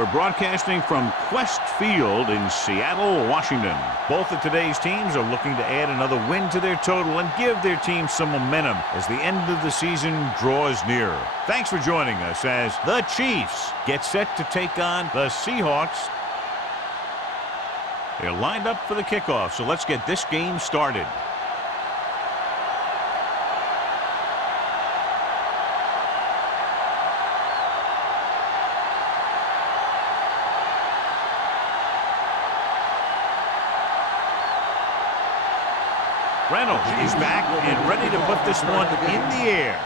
We're broadcasting from Quest Field in Seattle, Washington. Both of today's teams are looking to add another win to their total and give their team some momentum as the end of the season draws nearer. Thanks for joining us as the Chiefs get set to take on the Seahawks. They're lined up for the kickoff, so let's get this game started. Reynolds is back and ready to put this one in the air.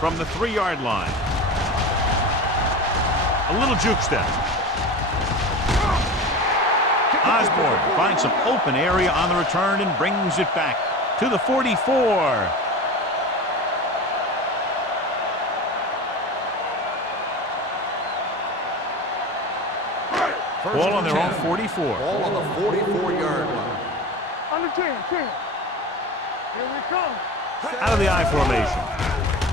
From the 3-yard line. A little juke step. Osborne finds some open area on the return and brings it back to the 44. Ball on their own 44. Ball on the 44-yard line. On the 10. Here we come. Out of the I formation.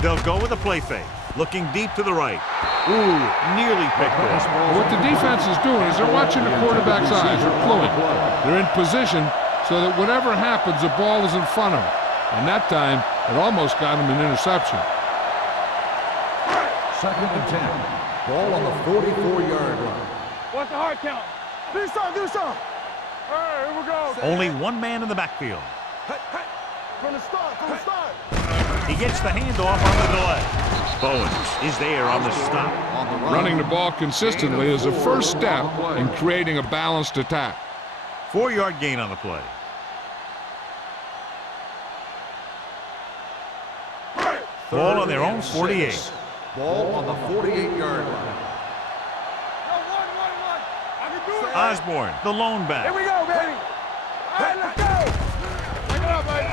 They'll go with a play fake. Looking deep to the right. Ooh, nearly picked off. What the defense is doing is they're watching the quarterback's eyes. They're cluing. They're in position so that whatever happens, the ball is in front of them. And that time, it almost got him an interception. 2nd and 10. Ball on the 44-yard line. What's the hard count? Do some. All right, here we go. Only one man in the backfield. From the start. He gets the handoff on the delay. Bowens is there on the stop. Running the ball consistently is the first step in creating a balanced attack. 4-yard gain on the play. Ball on their own 48. Ball on the 48-yard line. Osborne, the lone back. Here we go, baby. All right, let's go. Bring it up, baby.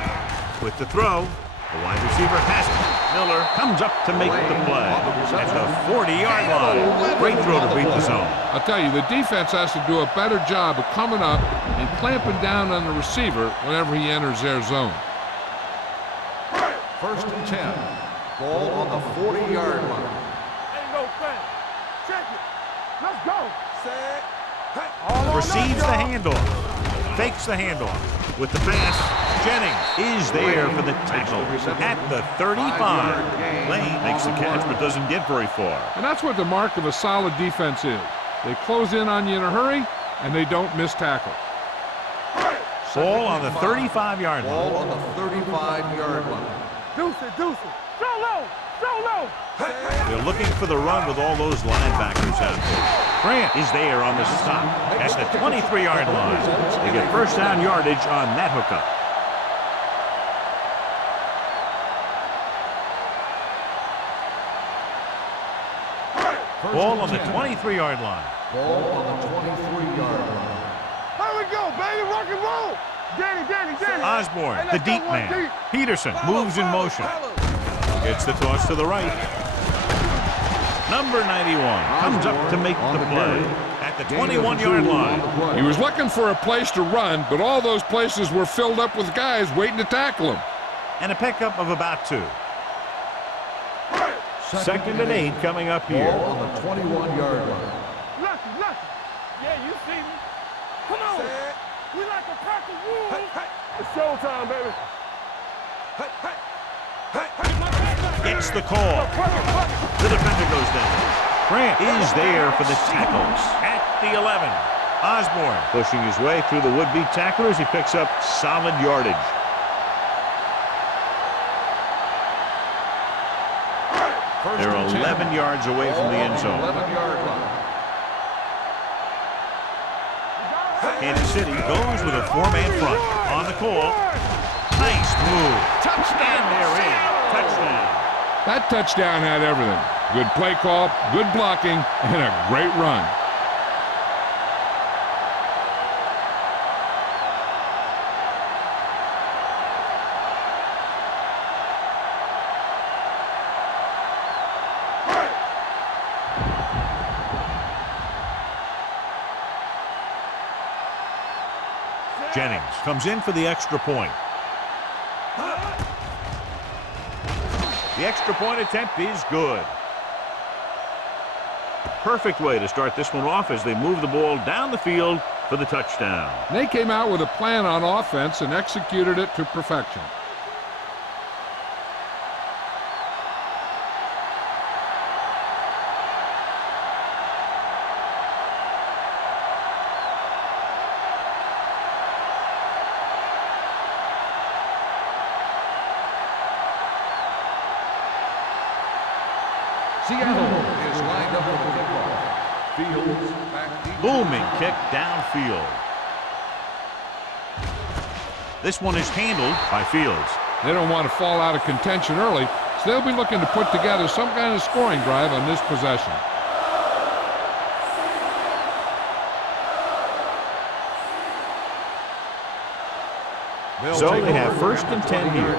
With the throw, the wide receiver has it. Miller comes up to make the play at the 40-yard line. Great throw to beat the zone. I'll tell you, the defense has to do a better job of coming up and clamping down on the receiver whenever he enters their zone. 1st and 10. Ball on the 40-yard line. Ain't no thing. Check it. Let's go. Set. Receives the handoff. Fakes the handoff. With the pass, Jennings is there for the tackle at the 35. Lane makes the catch but doesn't get very far. And that's what the mark of a solid defense is. They close in on you in a hurry, and they don't miss tackle. Ball on the 35-yard line. Ball on the 35-yard line. Deuce it. Show low. They're looking for the run with all those linebackers out there. Grant is there on the stop at the 23-yard line. They get first down yardage on that hookup. Ball on the 23-yard line. Ball on the 23-yard line. Here we go, baby. Rock and roll. Danny. Osborne, the deep man. Peterson moves in motion. Gets the toss to the right. Number 91 comes up to make the play at the 21-yard line. He was looking for a place to run, but all those places were filled up with guys waiting to tackle him. And a pickup of about 2. 2nd and 8 coming up here. Ball on the 21-yard line. Lucky. Yeah, you see me. Come on. We like a pack of wolves. It's showtime, baby. Gets the call. The defender goes down. Grant is there for the tackles at the 11. Osborne pushing his way through the would-be tacklers. He picks up solid yardage. They're 11 yards away from the end zone. 11-yard line. Kansas City goes with a 4-man front. On the call. Nice move. Touchdown. And they're in. Touchdown. That touchdown had everything. Good play call, good blocking, and a great run. Jennings comes in for the extra point. The extra point attempt is good. Perfect way to start this one off as they move the ball down the field for the touchdown. They came out with a plan on offense and executed it to perfection. Seattle is lined up for the kickoff. Fields back deep. Booming kick downfield. This one is handled by Fields. They don't want to fall out of contention early, so they'll be looking to put together some kind of scoring drive on this possession. So they have 1st and 10 here.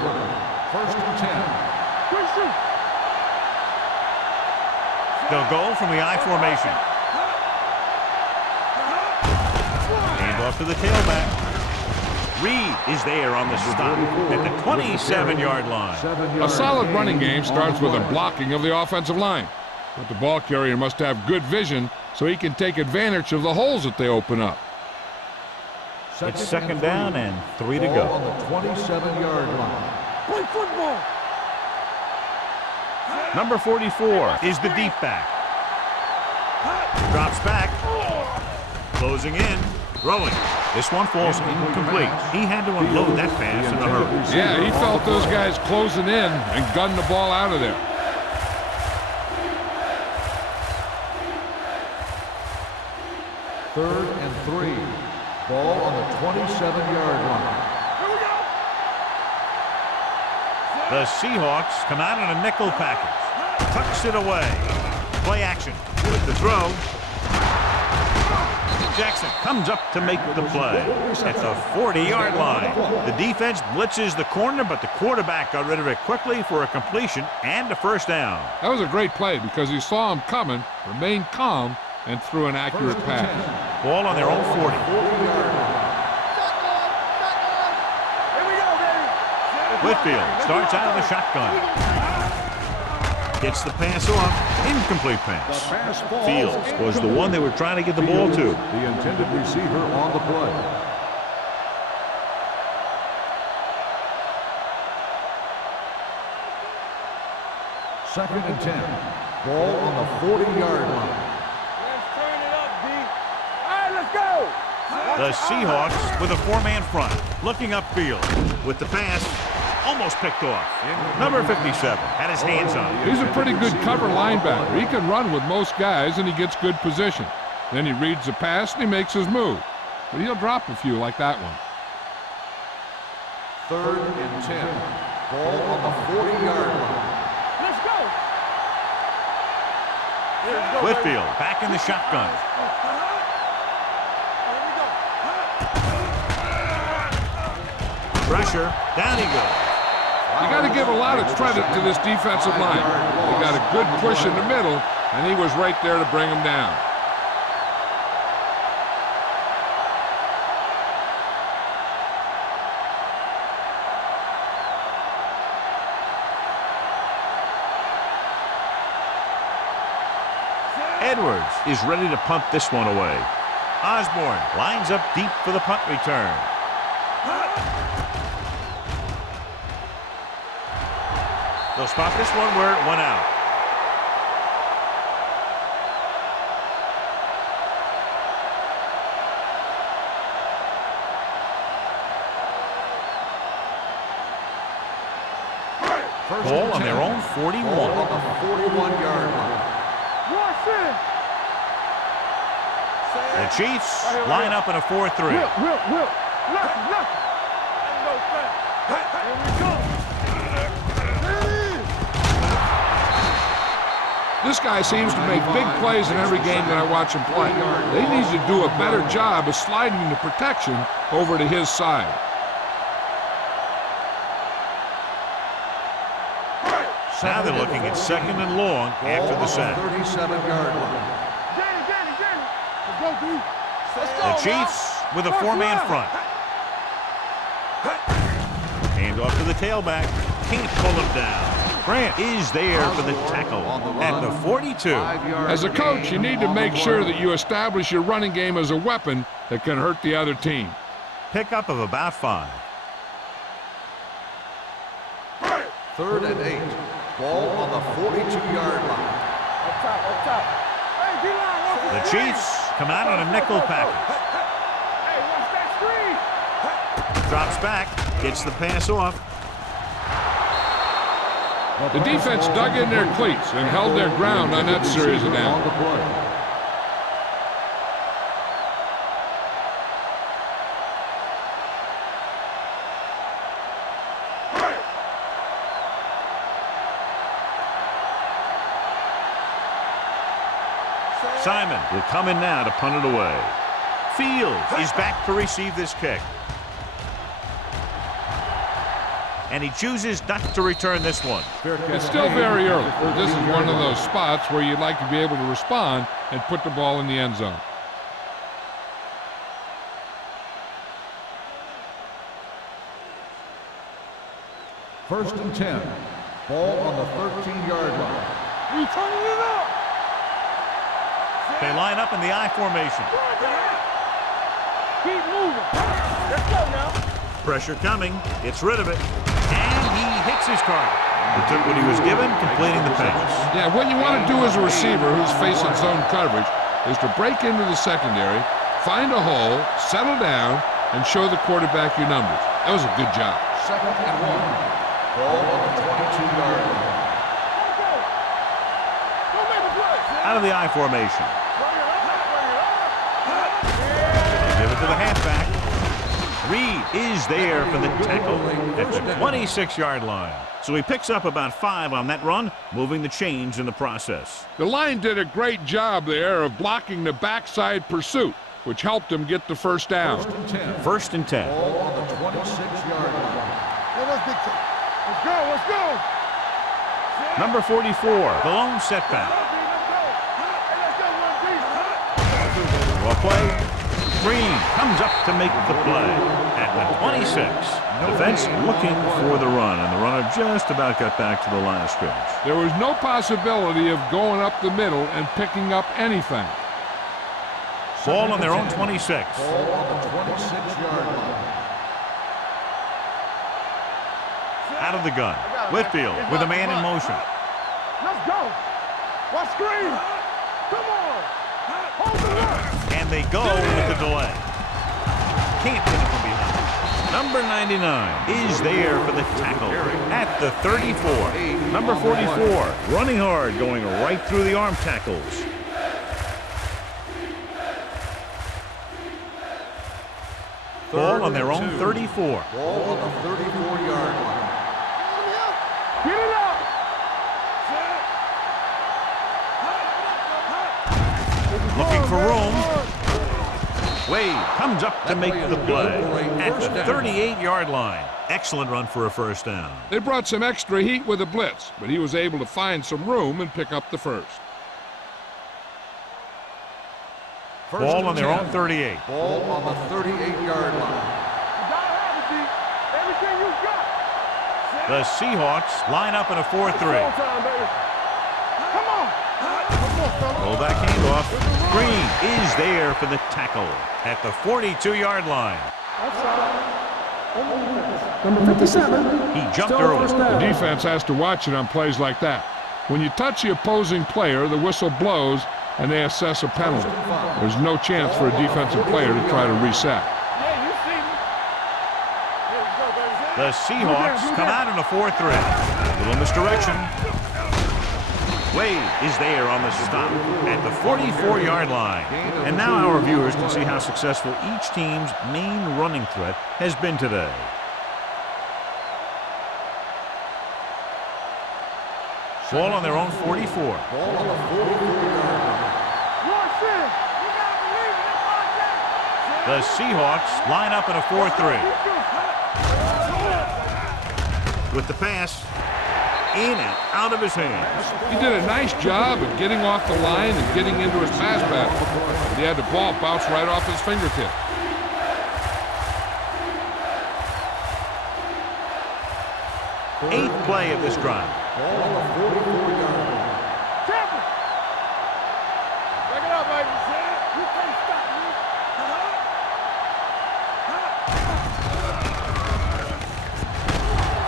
1st and 10. They'll go from the I formation. Hand off to the tailback. Reed is there on the stop at the 27-yard line. A solid running game starts with a blocking of the offensive line. But the ball carrier must have good vision so he can take advantage of the holes that they open up. It's 2nd down and 3 to go. On the 27-yard line. Play football. Number 44 is the deep back. Drops back. Closing in. Throwing. This one falls incomplete. He had to unload that pass in a hurry. Yeah, he felt those guys closing in and gunned the ball out of there. Third and 3. Ball on the 27-yard line. The Seahawks come out in a nickel package. Tucks it away. Play action with the throw. Jackson comes up to make the play at the 40-yard line. The defense blitzes the corner, but the quarterback got rid of it quickly for a completion and a 1st down. That was a great play because he saw him coming, remained calm, and threw an accurate pass. Ball on their own 40. Whitfield starts out of the shotgun. Gets the pass off. Incomplete pass. Fields was the one they were trying to get the ball to. The intended receiver on the play. Second and 10. Ball on the 40-yard line. Let's turn it up, D. All right, let's go. The Seahawks with a 4-man front. Looking upfield with the pass. Almost picked off. Number 57 had his hands on it. He's a pretty good cover linebacker. He can run with most guys, and he gets good position. Then he reads the pass, and he makes his move. But he'll drop a few like that one. Third and 10. Ball on the 40-yard line. Let's go. Whitfield back in the shotgun. Pressure. Down he goes. You got to give a lot of credit to this defensive line. They got a good push in the middle, and he was right there to bring him down. Edwards is ready to punt this one away. Osborne lines up deep for the punt return. They'll spot this one where it went out. Ball on their own 41. Ball on the 41-yard line. The Chiefs line up in a 4-3. Will. Look. Here we go. This guy seems to make big plays in every game that I watch him play. They need to do a better job of sliding the protection over to his side. Now they're looking at 2nd and long after the sack. 37-yard line. Let's go, D. The Chiefs with a 4-man front. Hand off to the tailback. Can't pull him down. Grant is there for the tackle at the 42. As a coach, you need to make sure that you establish your running game as a weapon that can hurt the other team. Pickup of about 5. 3rd and 8. Ball on the 42-yard line. Up top. Hey, D-line, watch The screen. Chiefs come out on a nickel package. Hey, watch that screen. Drops back, gets the pass off. The defense dug in their cleats and held their ground on that series of downs. Simon will come in now to punt it away. Fields is back to receive this kick. And he chooses not to return this one. It's still very early. This is one of those spots where you'd like to be able to respond and put the ball in the end zone. First and 10. Ball on the 13-yard line. We turning it up. They line up in the I formation. Keep moving. Let's go now. Pressure coming, gets rid of it, and he hits his target. He took what he was given, completing the pass. Yeah, what you want to do as a receiver who's facing zone coverage is to break into the secondary, find a hole, settle down, and show the quarterback your numbers. That was a good job. 2nd and 1. Ball on the 22-yard line. Don't make a play. Out of the I formation. Give it to the halfback. Reed is there for the tackle at the 26-yard line. So he picks up about 5 on that run, moving the chains in the process. The line did a great job there of blocking the backside pursuit, which helped him get the first down. 1st and 10. Ball on the 26-yard line. Let's go. Number 44, the lone setback. Well play. Green comes up to make the play at the 26. Defense looking for the run, and the runner just about got back to the line of scrimmage. There was no possibility of going up the middle and picking up anything. Ball on their own 26. Ball on the 26-yard line. Out of the gun. Whitfield with a man in motion. Let's go. Watch screen. Come on. Hold the run. And they go with the delay. Can't hit it from behind. Number 99 is there for the tackle at the 34. Number 44 running hard, going right through the arm tackles. Ball on their own 34. Ball on the 34-yard line. Get it up. Looking for room. Wade comes up to make the play at the 38-yard line. Excellent run for a first down. They brought some extra heat with a blitz, but he was able to find some room and pick up the first. Ball on their own 38. Ball on the 38-yard line. You gotta have it, D. Everything you got. The Seahawks line up in a 4-3. Showtime, baby. Come on. Pull back handoff. Green is there for the tackle at the 42-yard line. Number 57. He jumped early. The defense has to watch it on plays like that. When you touch the opposing player, the whistle blows and they assess a penalty. There's no chance for a defensive player to try to reset. Yeah, you see me. Here we go, baby. The Seahawks come out in a 4-3. Little misdirection. Wade is there on the stop at the 44-yard line. And now our viewers can see how successful each team's main running threat has been today. Ball on their own 44. Ball on the 44-yard line. Rush in. You gotta believe it. It's like that. The Seahawks line up in a 4-3. With the pass, in and out of his hands. He did a nice job of getting off the line and getting into his pass pattern. He had the ball bounce right off his fingertip. Eighth play of this drive. Ball on the 44-yard line. Careful. Back it up, baby. You can't stop me.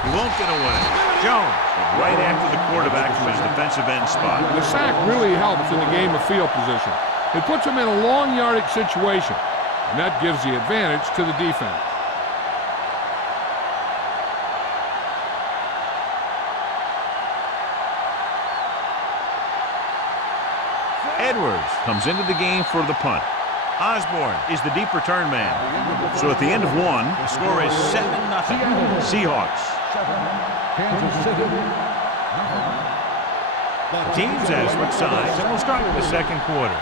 He won't get away. Jones, right after the quarterback from his defensive end spot. The sack really helps in the game of field position. It puts them in a long yardage situation, and that gives the advantage to the defense. Edwards comes into the game for the punt. Osborne is the deep return man. So at the end of one, the score is 7-0. Seahawks. 7, Kansas City. The teams have switched sides, and we'll start with the second quarter.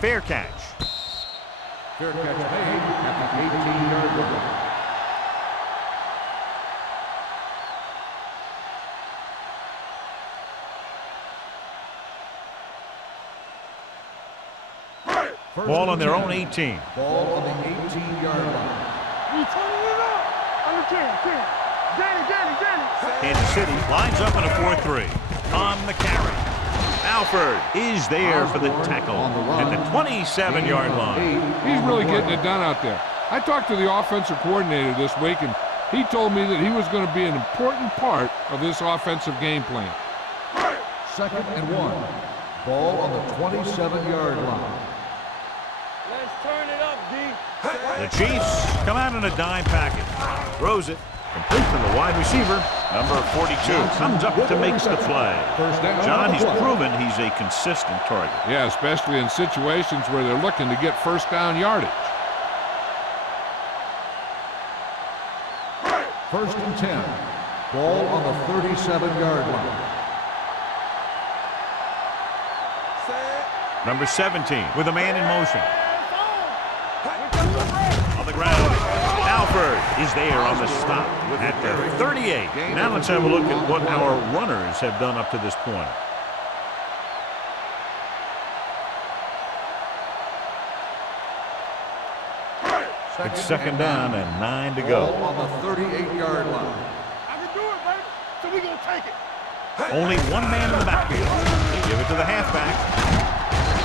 Fair catch. Fair catch made at the 18-yard line. Ball on their own 18. Ball on the 18-yard line. You turning it up. On the 10. Danny. Kansas City lines up in a 4-3. On the carry. Alford is there for the tackle at the 27-yard line. He's really getting it done out there. I talked to the offensive coordinator this week, and he told me that he was going to be an important part of this offensive game plan. 2nd and 1. Ball on the 27-yard line. Let's turn it up, D. The Chiefs come out in a dime package. Throws it. Complete to the wide receiver. Number 42 comes up to make the play. John, he's proven he's a consistent target. Yeah, especially in situations where they're looking to get first down yardage. 1st and 10. Ball on the 37-yard line. Number 17 with a man in motion. On the ground. Alford is there on the stop at the 38. Now let's have a look at what our runners have done up to this point. It's 2nd down and 9 to go. Ball on the 38-yard line. I can do it, baby. So we gonna take it. Only one man in the backfield. They give it to the halfback.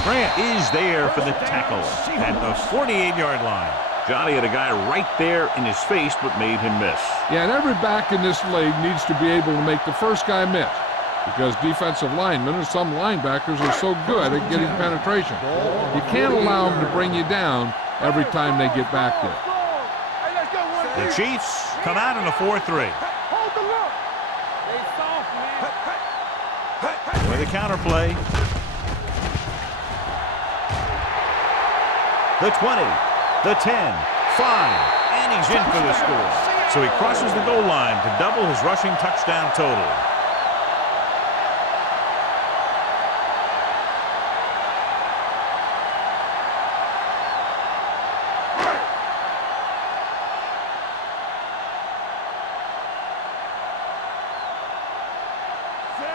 Grant is there for the tackle at the 48-yard line. Johnny had a guy right there in his face, but made him miss. Yeah, and every back in this league needs to be able to make the first guy miss, because defensive linemen and some linebackers are so good at getting penetration. You can't allow them to bring you down every time they get back there. Hey, let's go, one. The Chiefs come out in a 4-3. Hold the look. They soft, man. With a counterplay. The 20, the 10, 5, and he's in for the score. So he crosses the goal line to double his rushing touchdown total.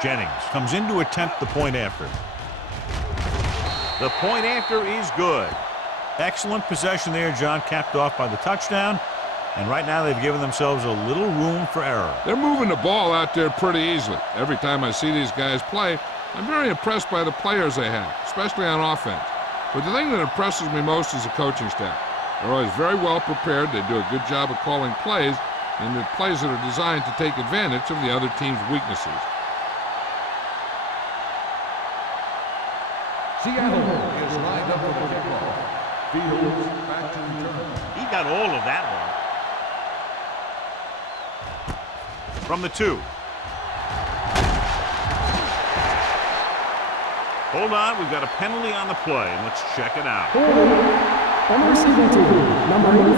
Jennings comes in to attempt the point after. The point after is good. Excellent possession there, John, capped off by the touchdown. And right now they've given themselves a little room for error. They're moving the ball out there pretty easily. Every time I see these guys play, I'm very impressed by the players they have, especially on offense. But the thing that impresses me most is the coaching staff. They're always very well prepared. They do a good job of calling plays, and the plays that are designed to take advantage of the other team's weaknesses. Seattle is lined up for the kickoff. Fields back to return. He got all of that one. From the 2. Hold on, we've got a penalty on the play, and let's check it out. On the receiving team, number 83.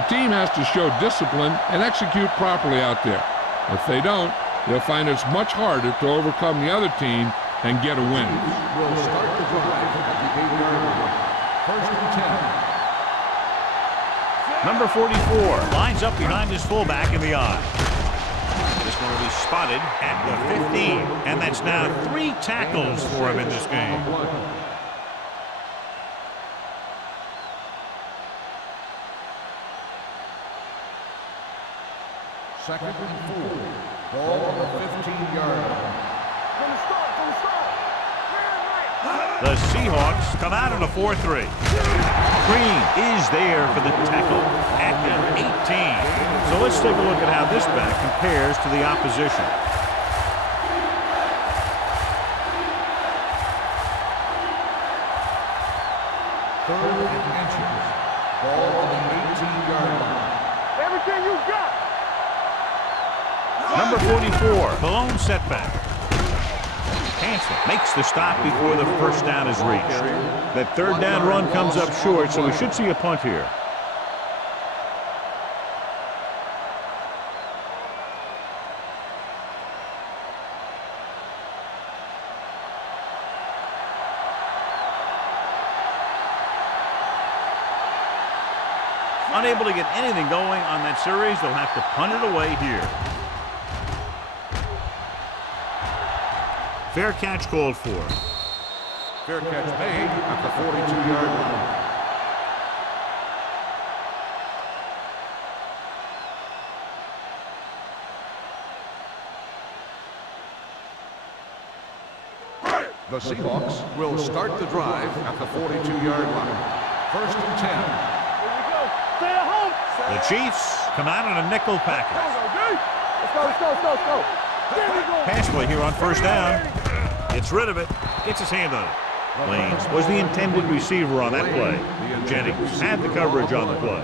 A team has to show discipline and execute properly out there. If they don't, they'll find it's much harder to overcome the other team and get a win. Will start the drive at the 8-yard line. 1st and 10. Number 44 lines up behind his fullback in the I. This one will be spotted at the 15, and that's now 3 tackles for him in this game. Second and 4. Ball on the 15-yard line. From the start, from the start. The Seahawks come out in a 4-3. Green is there for the tackle at the 18. So let's take a look at how this back compares to the opposition. Third and inches. Ball on the 18-yard line. Everything you got. Number 44, Malone setback. Hanson makes the stop before the first down is reached. That third down run comes up short, so we should see a punt here. Unable to get anything going on that series, they'll have to punt it away here. Fair catch called for. Fair catch made at the 42-yard line. The Seahawks will start the drive at the 42-yard line. First and 10. Here we go. Stay at home. The Chiefs come out on a nickel package. Let's go, let's go, let's go, let's go. There we go. Pass play here on first down. Gets rid of it. Gets his hand on it. Lanes was the intended receiver on that play. Jennings had the coverage on the play.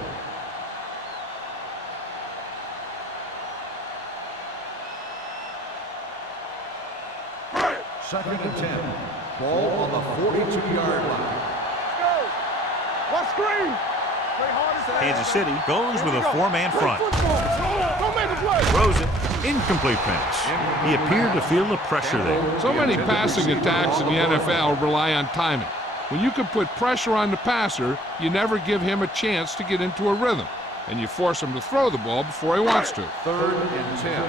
Second and 10. Ball on the 42-yard line. Let's go. What screen? Play hard as hell. Kansas City goes with a 4-man front. Don't make a play. Throws it. Incomplete pass. He appeared to feel the pressure there. So many passing attacks in the NFL rely on timing. When you can put pressure on the passer, you never give him a chance to get into a rhythm, and you force him to throw the ball before he wants to. Third and 10.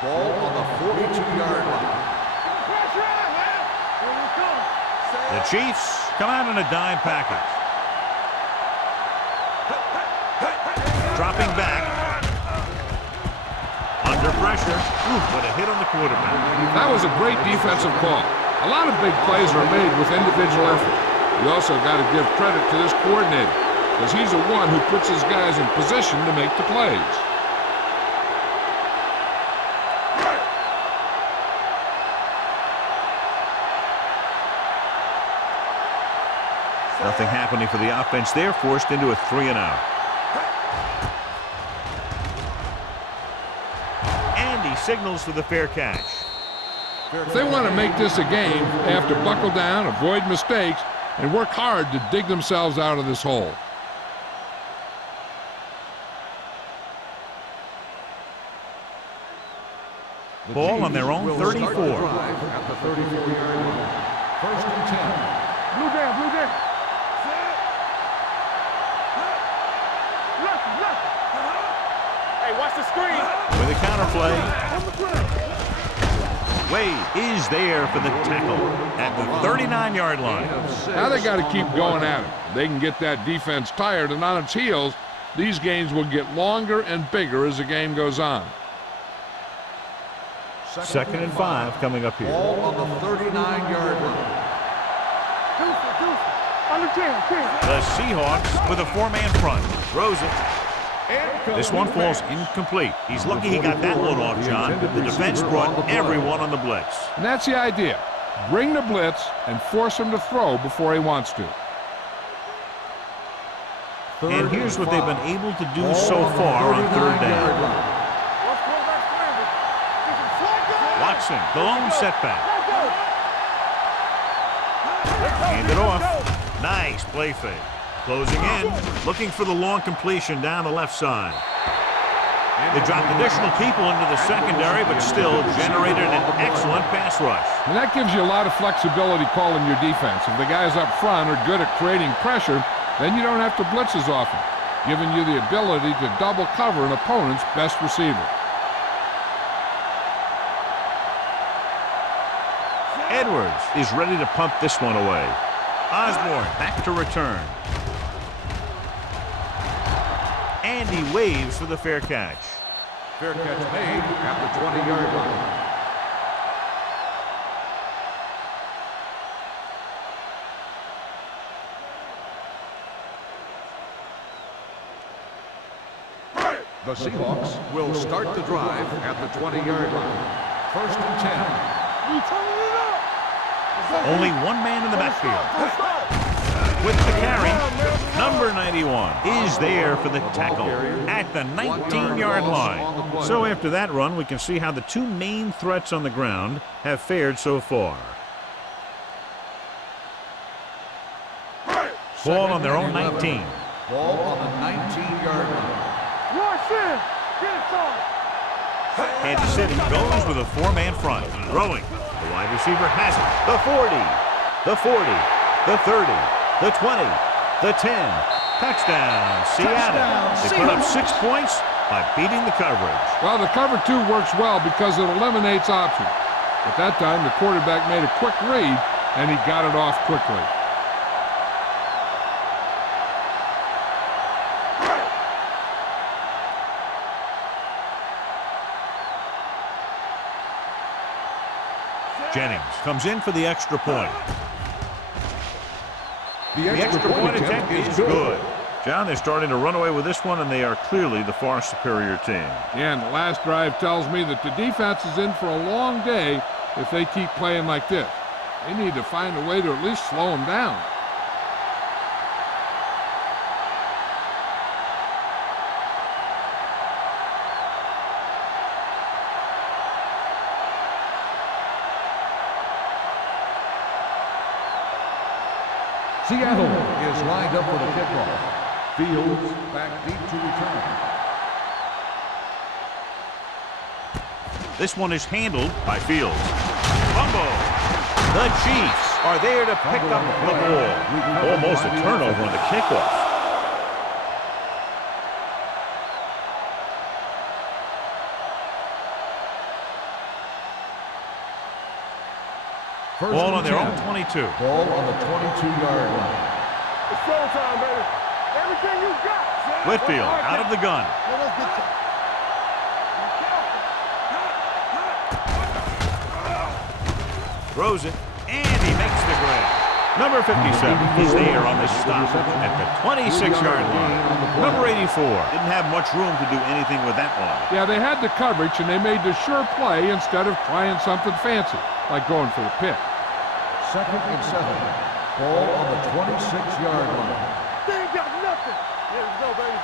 Ball on the 42-yard line. Pressure on, man. Here we come. The Chiefs come out in a dime package. Dropping back. Under pressure. Ooh, what a hit on the quarterback. That was a great defensive call. A lot of big plays are made with individual effort. You also got to give credit to this coordinator, because he's the one who puts his guys in position to make the plays. Nothing happening for the offense there, forced into a 3-and-out. And he signals for the fair catch. If they want to make this a game, they have to buckle down, avoid mistakes, and work hard to dig themselves out of this hole. Ball on their own 34. At the 34-yard line. First and 10. Blue down, blue down. Left, left. Hey, watch the screen. With a counterplay. On the ground. Wade is there for the tackle at the 39-yard line. Now they got to keep going at it. They can get that defense tired and on its heels. These games will get longer and bigger as the game goes on. Second and 5 coming up here. Ball on the 39-yard line. Deuce. Under 10. The Seahawks with a 4-man front. Throws it. This one falls incomplete. He's lucky he got that one off, John. The defense brought everyone on the blitz. And that's the idea. Bring the blitz and force him to throw before he wants to. And here's what they've been able to do so far on third down. Watson, the lone setback. Hand it off. Nice play fake. Closing in, looking for the long completion down the left side. They dropped additional people into the secondary, but still generated an excellent pass rush. And that gives you a lot of flexibility calling your defense. If the guys up front are good at creating pressure, then you don't have to blitz as often. giving you the ability to double cover an opponent's best receiver. Edwards is ready to punt this one away. Osborne back to return. And he waves for the fair catch. Fair catch made at the 20-yard line. The Seahawks will start the drive at the 20-yard line. First and 10. Only one man in the backfield. With the carry, number 91 is there for the tackle at the 19-yard line. So after that run, we can see how the two main threats on the ground have fared so far. Ball on their own 19. Ball on the 19-yard line. Kansas City goes with a four-man front. Throwing. The wide receiver has it. The 40, the 40, the 30, the 20, the 10. Touchdown, Seattle. They put up 6 points by beating the coverage. Well, the cover 2 works well because it eliminates options. At that time, the quarterback made a quick read, and he got it off quickly. Jennings comes in for the extra point. The extra point attempt is good. John, they're starting to run away with this one, and they are clearly the far superior team. Yeah, and the last drive tells me that the defense is in for a long day if they keep playing like this. They need to find a way to at least slow them down. Seattle is lined up for the kickoff. Fields back deep to return. This one is handled by Fields. Fumble. The Chiefs are there to pick up the ball. Almost a turnover on the kickoff. Ball on their own 22. Ball on the 22-yard line. It's showtime, baby. Everything you got. Whitfield out of the gun. Throws it, and he makes the grab. Number 57 is there on the stop at the 26-yard line. Number 84 didn't have much room to do anything with that one. Yeah, they had the coverage, and they made the sure play instead of trying something fancy, like going for the pick. Second and 7. Ball on the 26-yard line. They ain't got nothing. Here we go, baby.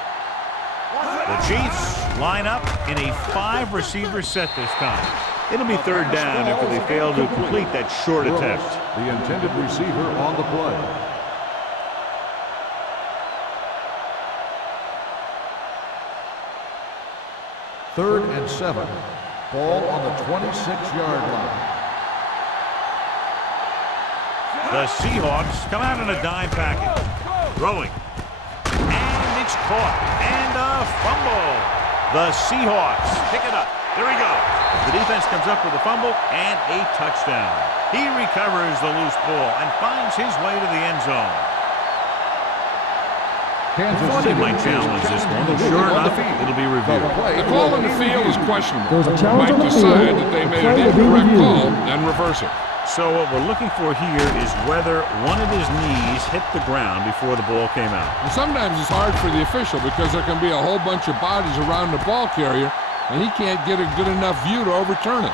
The Chiefs line up in a 5-receiver set this time. It'll be third down after they fail to complete that short attempt. The intended receiver on the play. Third and 7. Ball on the 26-yard line. The Seahawks come out in a dime package. Throwing. And it's caught. And a fumble. The Seahawks pick it up. There we go. The defense comes up with a fumble and a touchdown. He recovers the loose ball and finds his way to the end zone. I thought he might challenge this one, and sure enough, it'll be reviewed. The call on the field is questionable. There's a They challenge might on the decide field. that they The made play an will be incorrect reviewed. call and reverse it. So what we're looking for here is whether one of his knees hit the ground before the ball came out. And sometimes it's hard for the official because there can be a whole bunch of bodies around the ball carrier, and he can't get a good enough view to overturn it.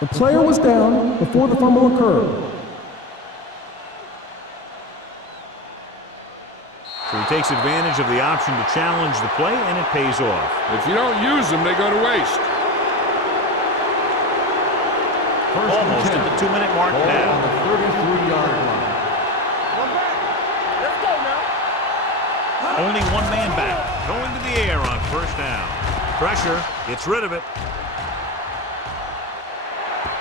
The player was down before the fumble occurred. So he takes advantage of the option to challenge the play, and it pays off. If you don't use them, they go to waste. Almost at the 2-minute mark Ball now. on the 33-yard line. One back. Let's go now. Only one man back. Going to the air on first down. Pressure. Gets rid of it.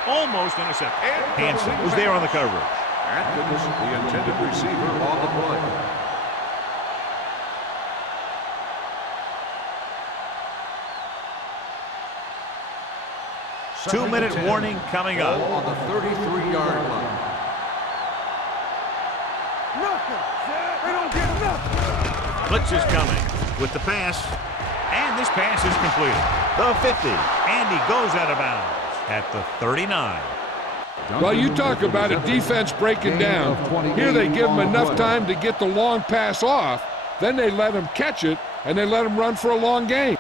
Almost intercepted. Hansen was there on the coverage. Atkins, the intended receiver, on the play. 2-minute warning coming up. Ball on the 33-yard line. Nothing. They don't get nothing. Blitz is coming with the pass. And this pass is completed. The 50. And he goes out of bounds at the 39. Well, you talk about a defense breaking down. Here they give him enough time to get the long pass off. Then they let him catch it, and they let him run for a long gain.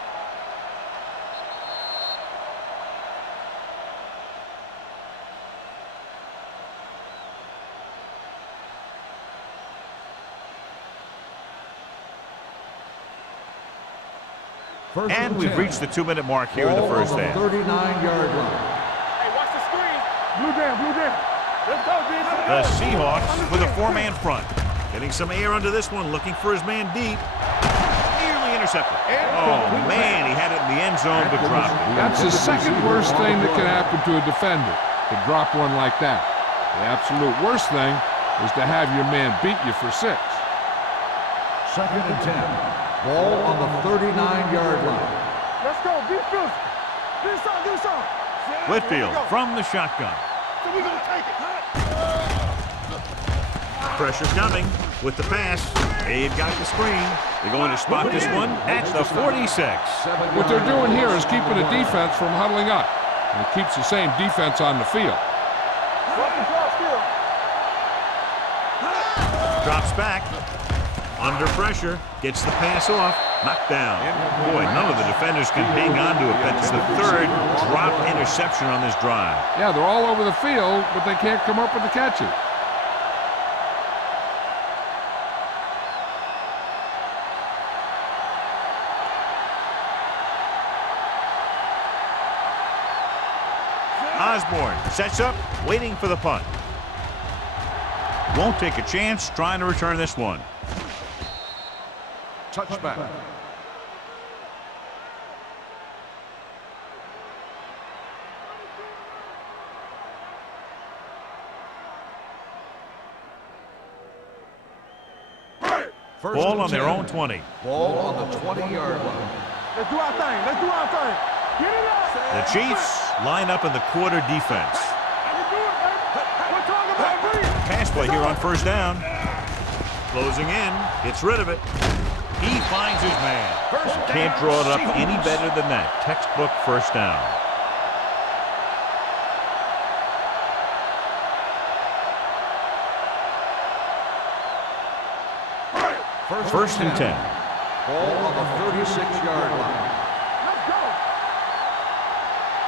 And we've reached the 2-minute mark here in the first half. 39-yard line. Hey, watch the screen. Blue down, blue down. Let's go, B. The Seahawks with a 4-man front. Getting some air under this one, looking for his man deep. Nearly intercepted. Oh, man, he had it in the end zone, but dropped it. That's the second worst thing that can happen to a defender, to drop one like that. The absolute worst thing is to have your man beat you for 6. 2nd and 10. Ball on the 39-yard line. Let's go. Be physical. Do something. Whitfield from the shotgun. So we're going to take it. Pressure coming with the pass. They've got the screen. They're going to spot this one at the 46. What they're doing here is keeping the defense from huddling up. And it keeps the same defense on the field. Drops back. Under pressure. Gets the pass off. Knocked down. Boy, none of the defenders can hang on to it. That's the 3rd drop interception on this drive. Yeah, they're all over the field, but they can't come up with the catches. Osborne sets up, waiting for the punt. Won't take a chance, trying to return this one. Touchback. Ball on their own 20. Ball on the 20-yard line. Let's do our thing. Let's do our thing. Get it up. The Chiefs line up in the quarter defense. I can do it, baby. We're talking about breathe. Pass play here on first down. Closing in. Gets rid of it. He finds his man. Can't draw it up any better than that. Textbook first down. First and 10. Ball on the 36-yard line. Let's go.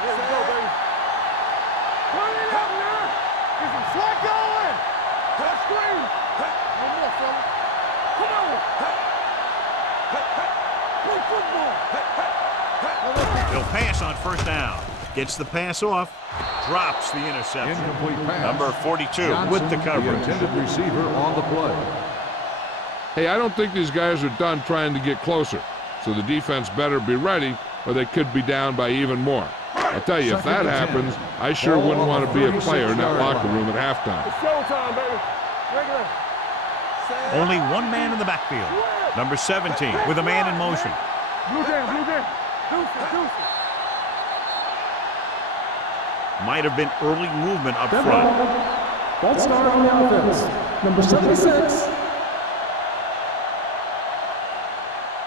Let's go, baby. Put it up now. Get some slack going. Touch screen. One more, fella. Come on. Play football. He'll pass on first down. Gets the pass off. Drops the interception. Incomplete pass. Number 42 with the coverage. The intended receiver on the play. Hey, I don't think these guys are done trying to get closer, so the defense better be ready or they could be down by even more. I'll tell you, if that happens, I sure wouldn't want to be a player in that locker room at halftime. It's showtime, baby. Regular. Only one man in the backfield. Number 17 with a man in motion. Blue down, blue down. Deuces. Might have been early movement up That front. ball start on the offense. Number 76.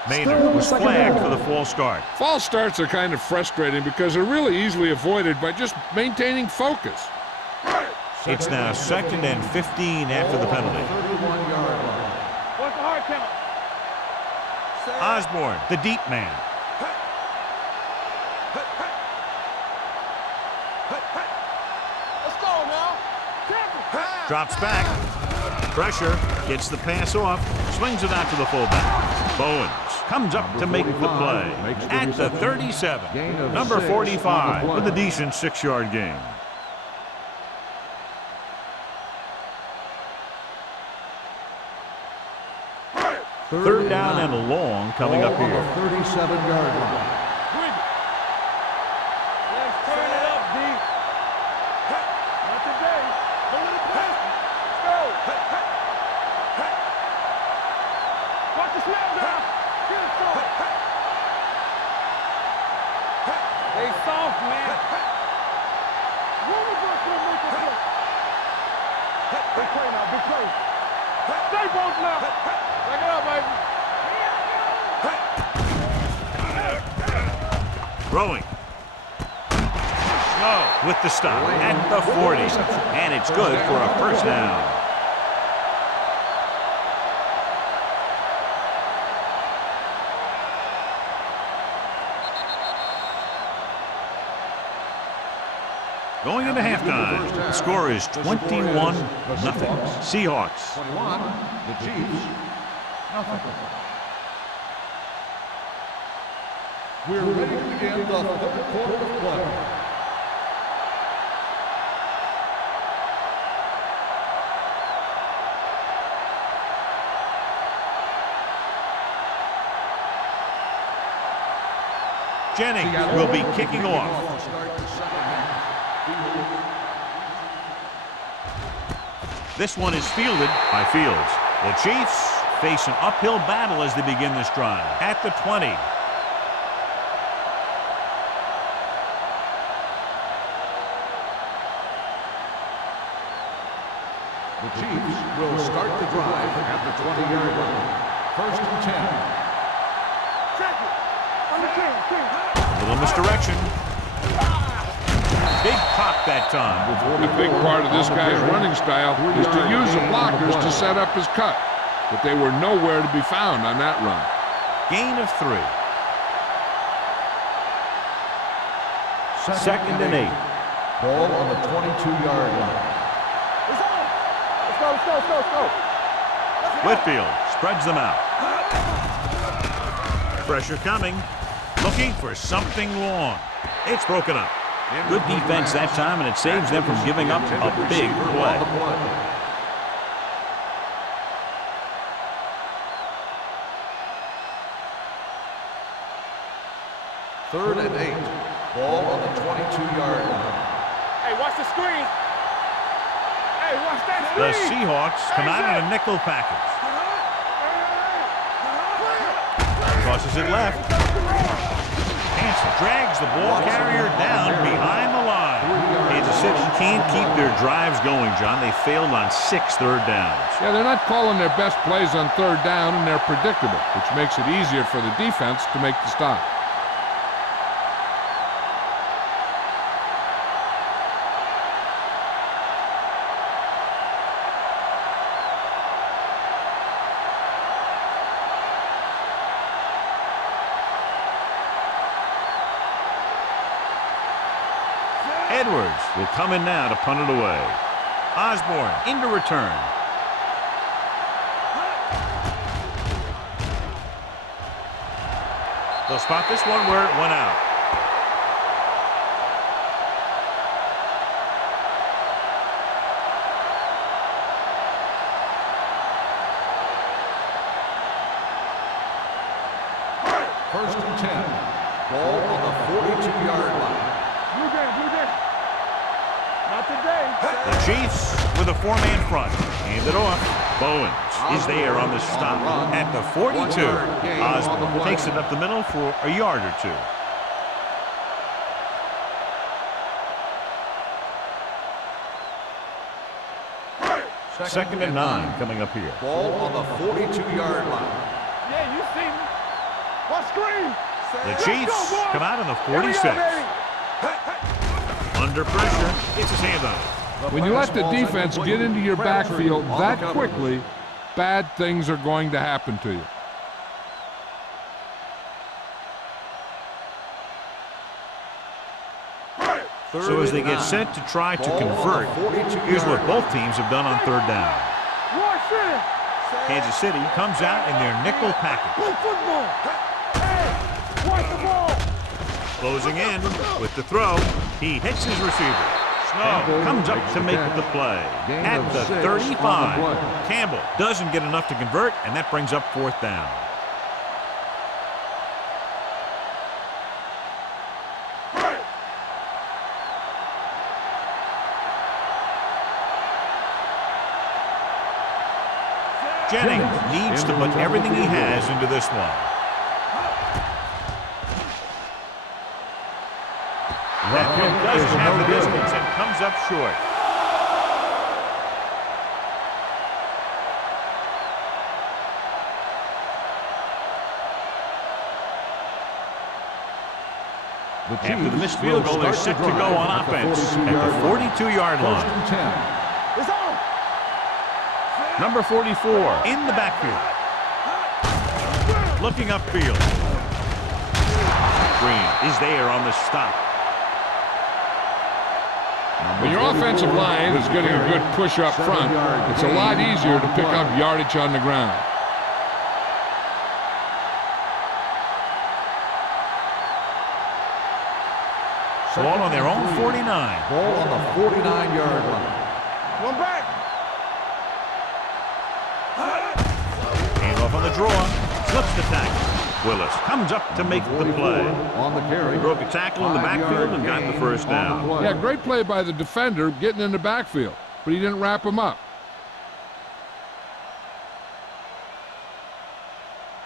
Maynard was flagged for the false start. False starts are kind of frustrating because they're really easily avoided by just maintaining focus. It's now 2nd and 15 after the penalty. 31-yard line. What's the hard count? Osborne, the deep man. Let's go now. Drops back. Pressure. Gets the pass off. Swings it out to the fullback. Bowens comes up to make the play. At the 37. Number 45 with a decent 6-yard gain. Third down and long coming up on here. the 37-yard line. Let's turn it up, D. Not today. Don't let it pass. Let's go. Watch the snap now. Get it soft. They soft, man. Run the bus, don't make it play. Big play now, big play. Stay both now. Back it up, baby. Throwing. Slow with the stop at the 40. And it's good for a first down. Going into halftime, the score is 21-0. Seahawks. 21, the Chiefs, nothing. We're ready to begin the third quarter of play. Jennings will be kicking off. This one is fielded by Fields. The Chiefs face an uphill battle as they begin this drive. At the 20. The Chiefs will start the drive at the 20-yard line. First and 10. Check it. On the king. Little misdirection. Big pop that time. A big part of this guy's running style is to use the blockers to set up his cut. But they were nowhere to be found on that run. Gain of 3. Second and 8. Ball on the 22-yard line. It's on. Let's go. Whitfield spreads them out. Pressure coming. Looking for something long. It's broken up. Good defense that time, and it saves them from giving up a big play. Third and 8. Ball on the 22-yard line. Hey, watch the screen. Hey, watch that The screen. Seahawks come out in a nickel package. Tosses it left. Hanson drags the ball carrier down behind the line. Kansas City can't keep their drives going, John. They failed on 6 third downs. Yeah, they're not calling their best plays on third down, and they're predictable, which makes it easier for the defense to make the stop. Edwards will come in now to punt it away. Osborne into return. They'll spot this one where it went out. First and 10. Ball on the 42-yard line. Blue game. Not today. The Chiefs with a 4-man front. Hand it off. Bowens is there on the stop at the 42. Osborne takes it up the middle for a yard or 2. Second and 9 coming up here. Ball on the 42-yard line. Yeah, you see me. Watch screen. The Chiefs come out in the 46. Under pressure, gets his hand on it. When you let the defense get into your backfield that quickly, bad things are going to happen to you. So as they get set to try to convert, here's what both teams have done on third down. Kansas City comes out in their nickel package. Football. Hey, watch the ball. Closing in with the throw. He hits his receiver. Snow comes up to make the play. At the 35, Campbell doesn't get enough to convert, and that brings up 4th down. Jennings needs to put everything he has into this one. That one doesn't have the distance and comes up short. After the missed field goal, they're set to go on offense at the 42-yard line. It's on. Number 44 in the backfield. Looking upfield. Green is there on the stop. When your offensive line is getting a good push up front, it's a lot easier to pick up yardage on the ground. Ball on their own 49. Ball on the 49-yard line. One back. Hand off on the draw. Slips the tackle. Willis comes up to make the play. On the carry. Broke a tackle in the backfield and got the first down. Yeah, great play by the defender getting in the backfield, but he didn't wrap him up.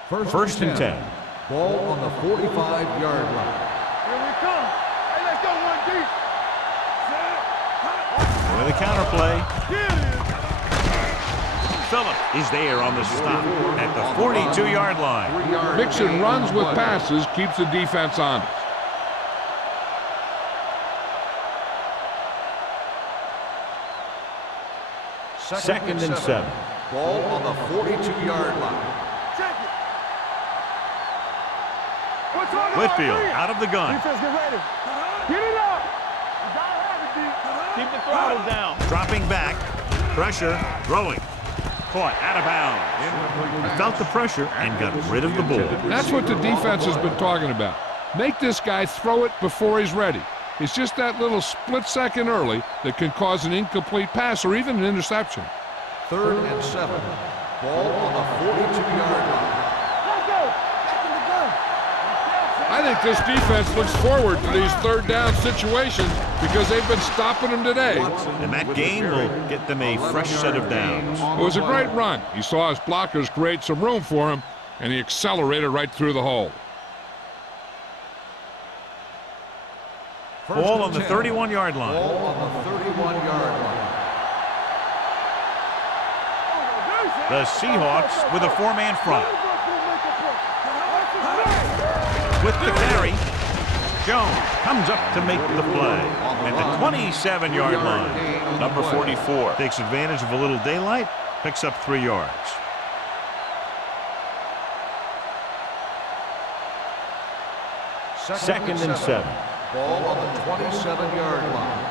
First and 10. Ball on the 45-yard line. Here we come. Hey, let's go one deep. With a counter play. Here it is. Phillip is there on the stop at the 42-yard line. Mixing runs with passes keeps the defense honest. Second and 7. Ball on the 42-yard line. Check it. What's on Whitfield out of the gun. Defense, get ready. Get it up. You gotta have it, D. Keep the throttle down. Dropping back. Pressure. Throwing. Caught out of bounds. He felt the pressure and got rid of the ball. That's what the defense has been talking about. Make this guy throw it before he's ready. It's just that little split second early that can cause an incomplete pass or even an interception. 3rd and 7. Ball on the 42-yard line. Let's go. Back in the gun. I think this defense looks forward to these 3rd down situations because they've been stopping them today. And that gain will get them a fresh set of downs. It was a great run. He saw his blockers create some room for him, and he accelerated right through the hole. Ball on the 31-yard line. Ball on the 31-yard line. The Seahawks with a 4-man front. With the carry, Jones comes up to make the play at the 27-yard line. Number 44 takes advantage of a little daylight, picks up 3 yards. Second and 7. Ball on the 27-yard line.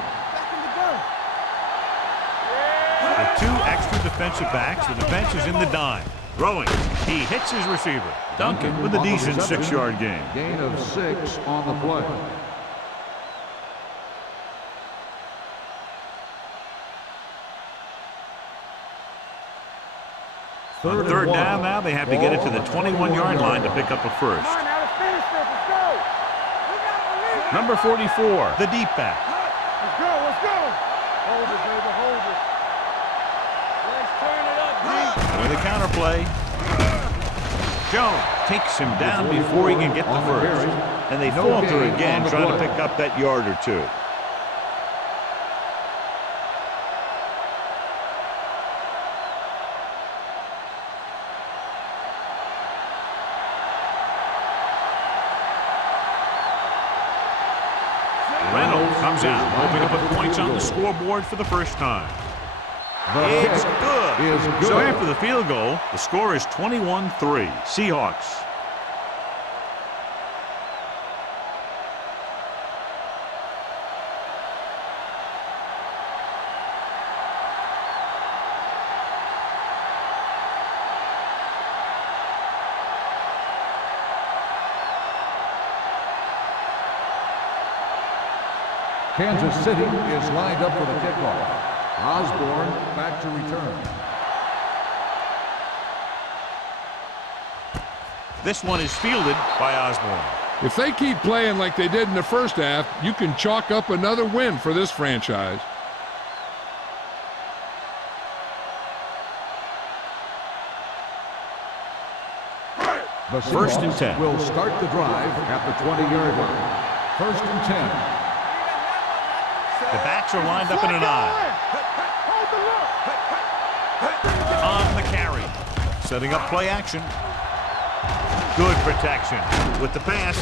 The 2 extra defensive backs. The defense is in the dime. Throwing. He hits his receiver. Duncan with a decent 6-yard gain. Gain of 6 on the play. On 3rd down now, they have to get it to the 21-yard line to pick up a first. Come on, now, let's finish this. Let's go. We gotta believe. Number 44, the deep back. Let's go. Let's go. Hold it, baby. Hold it. Let's turn it up, D. With a counter play. Jones takes him down before he can get the first. And they falter again, trying to pick up that yard or 2. Reynolds comes out, hoping to put points on the scoreboard for the first time. It's good. So after the field goal, the score is 21-3. Seahawks. Kansas City is lined up for the kickoff. Osborne back to return. This one is fielded by Osborne. If they keep playing like they did in the first half, you can chalk up another win for this franchise. The First and 10. will start the drive at the 20-yard line. First and 10. The backs are lined up in an eye. On the carry. Setting up play action. Good protection. With the pass,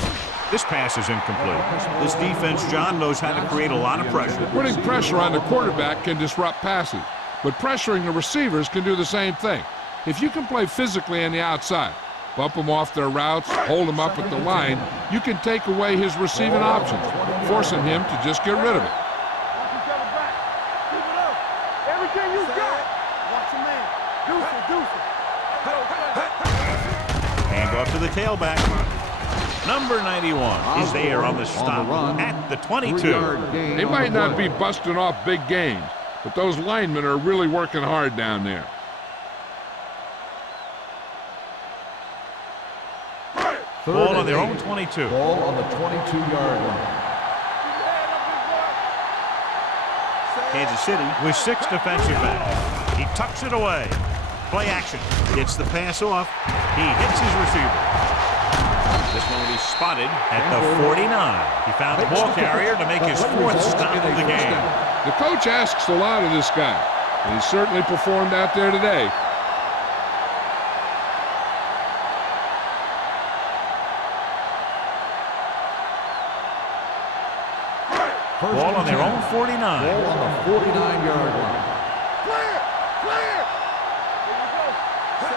this pass is incomplete. This defense, John, knows how to create a lot of pressure. Putting pressure on the quarterback can disrupt passes, but pressuring the receivers can do the same thing. If you can play physically on the outside, bump them off their routes, hold them up at the line, you can take away his receiving options, forcing him to just get rid of it. Watch each other back. Keep it up. Everything you got. Watch your man. Deuce it. Hand off to the tailback. Number 91 is there on the stop at the 22. They might not be busting off big gains, but those linemen are really working hard down there. Ball on their own 22. Ball on the 22-yard line. Kansas City with 6 defensive backs. He tucks it away. Play action. Gets the pass off. He hits his receiver. This one will be spotted at the 49. He found the ball carrier to make his 4th stop of the game. The coach asks a lot of this guy, and he certainly performed out there today. Ball on their own 49. Ball on the 49-yard line. Clear.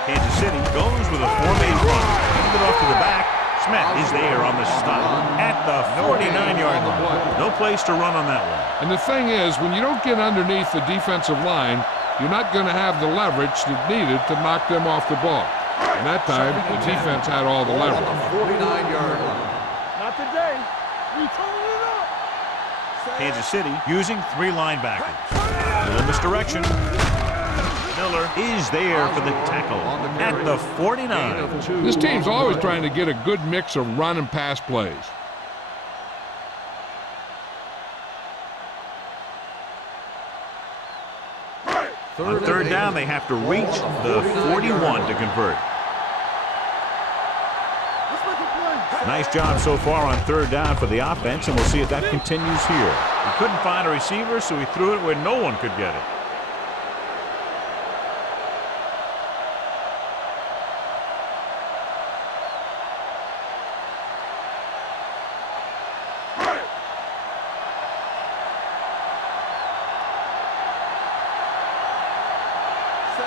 Kansas City goes with a 4-man front. Hand it off to the back. Smith is there on the stop at the 49-yard line. No place to run on that one. And the thing is, when you don't get underneath the defensive line, you're not going to have the leverage that needed to knock them off the ball. And that time, the defense had all the leverage. On the 49-yard line. Not today. We told it up. Kansas City using 3 linebackers. In this direction. Miller is there for the tackle at the 49. This team's always trying to get a good mix of run and pass plays. On 3rd down, they have to reach the 41 to convert. Nice job so far on 3rd down for the offense, and we'll see if that continues here. He couldn't find a receiver, so he threw it where no one could get it.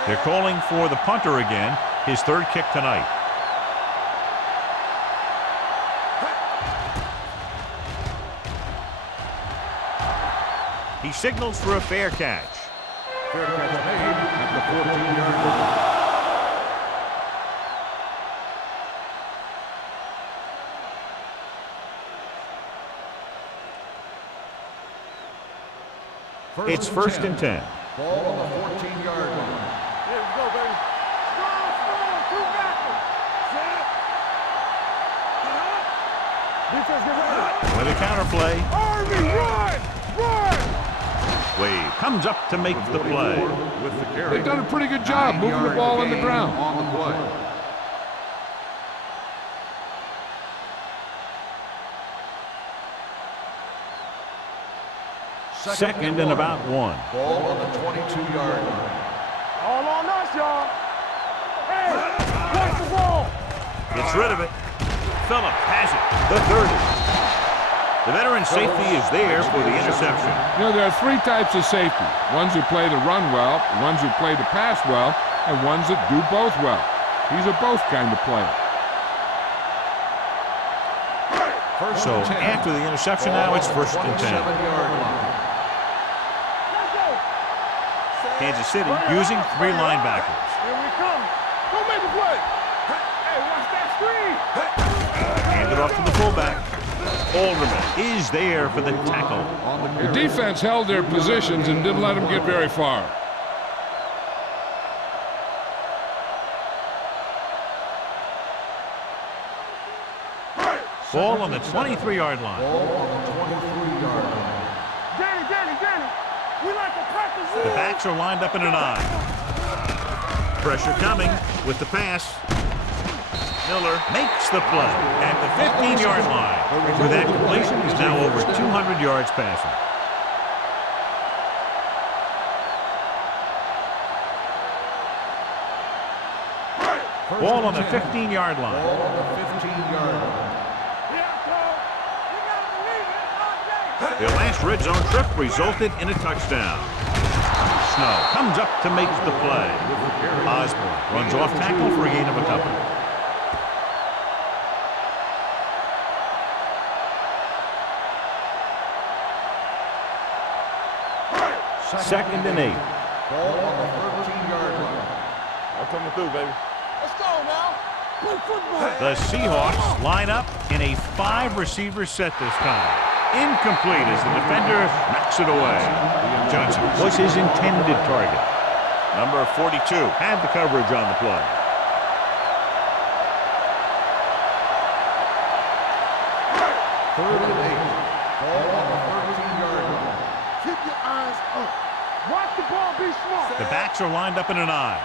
They're calling for the punter again, his 3rd kick tonight. He signals for a fair catch. Fair catch made at the 14-yard line. It's 1st and 10. Ball on the 14-yard line. Here we go, baby. Strong. 2 backwards. Defense, get ready. With a counterplay. Army, run! Wade comes up to make the play. With the carry. They've done a pretty good job moving the ball on the ground. On the play. Second and about 1. Ball on the 22-yard line. All on us, y'all. Hey, watch the ball. Gets rid of it. Phillip has it. The 30. The veteran safety is there for the interception. You know, there are 3 types of safety. Ones who play to run well, ones who play to pass well, and ones that do both well. He's a both kind of player. First So and 10. after the interception now, it's 1st and 10. 27-yard line. Kansas City using 3 linebackers. Here we come. Go make the play. Hey, watch that screen. Hand it off to the fullback. Alderman is there for the tackle. The defense held their positions and didn't let them get very far. Ball on the 23-yard line. Ball on the 23-yard line. Danny, we like to practice this. The backs are lined up in an eye. Pressure coming with the pass. Miller makes the play at the 15-yard line. With that completion, he's now over 200 yards passing. Ball on the 15-yard line. Ball on the 15-yard line. Their last red zone trip resulted in a touchdown. Snow comes up to make the play. Osborne runs off tackle for a gain of a couple. Second and 8. Ball on the 13-yard line. I'm coming through, baby. Let's go now. Play football. The Seahawks line up in a 5-receiver set this time. Incomplete as the defender knocks it away. Johnson was his intended target. Number 42 had the coverage on the play. Third and 8. Ball on the 13-yard line. Keep your eyes up. Watch the ball, be smart. The backs are lined up in an eye.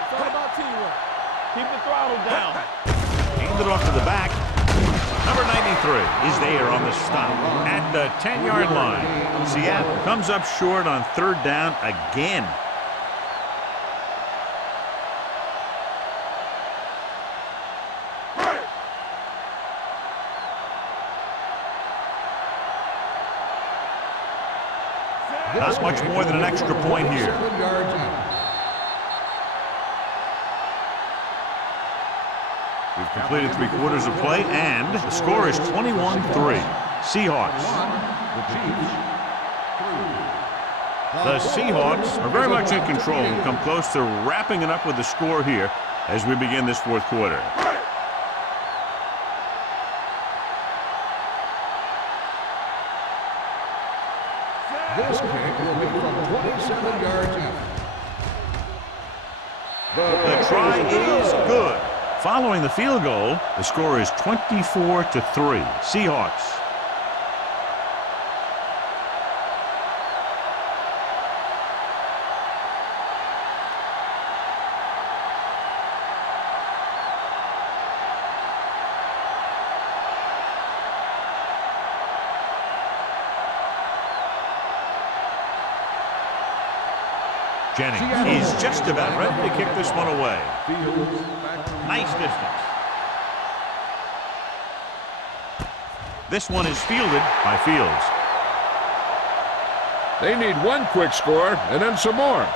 It's all about teamwork. Keep the throttle down. Handed off to the back. Number 93 is there on the stop at the 10-yard line. Seattle comes up short on third down again. Not much more than an extra point here. 7 yards out. We've completed 3/4 of play, and the score is 21-3. Seahawks. The Seahawks are very much in control and come close to wrapping it up with the score here as we begin this fourth quarter. This kick will be from 27 yards out. The try is good. Following the field goal, the score is 24-3. Seahawks. Jennings is just about ready to kick this one away. Nice distance. This one is fielded by Fields. They need one quick score and then some more.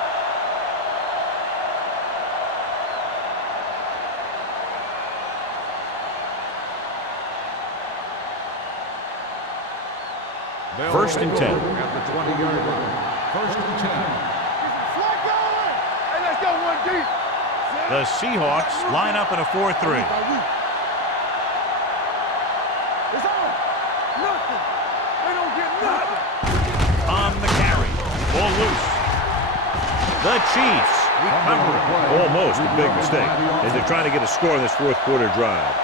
First and 10. At the 20-yard line. First and 10. Hey, let's go one deep. The Seahawks line up in a 4-3. It's on. Nothing. They don't get nothing. On the carry. Ball loose. The Chiefs recover it. Almost a big mistake as they're trying to get a score in this fourth quarter drive.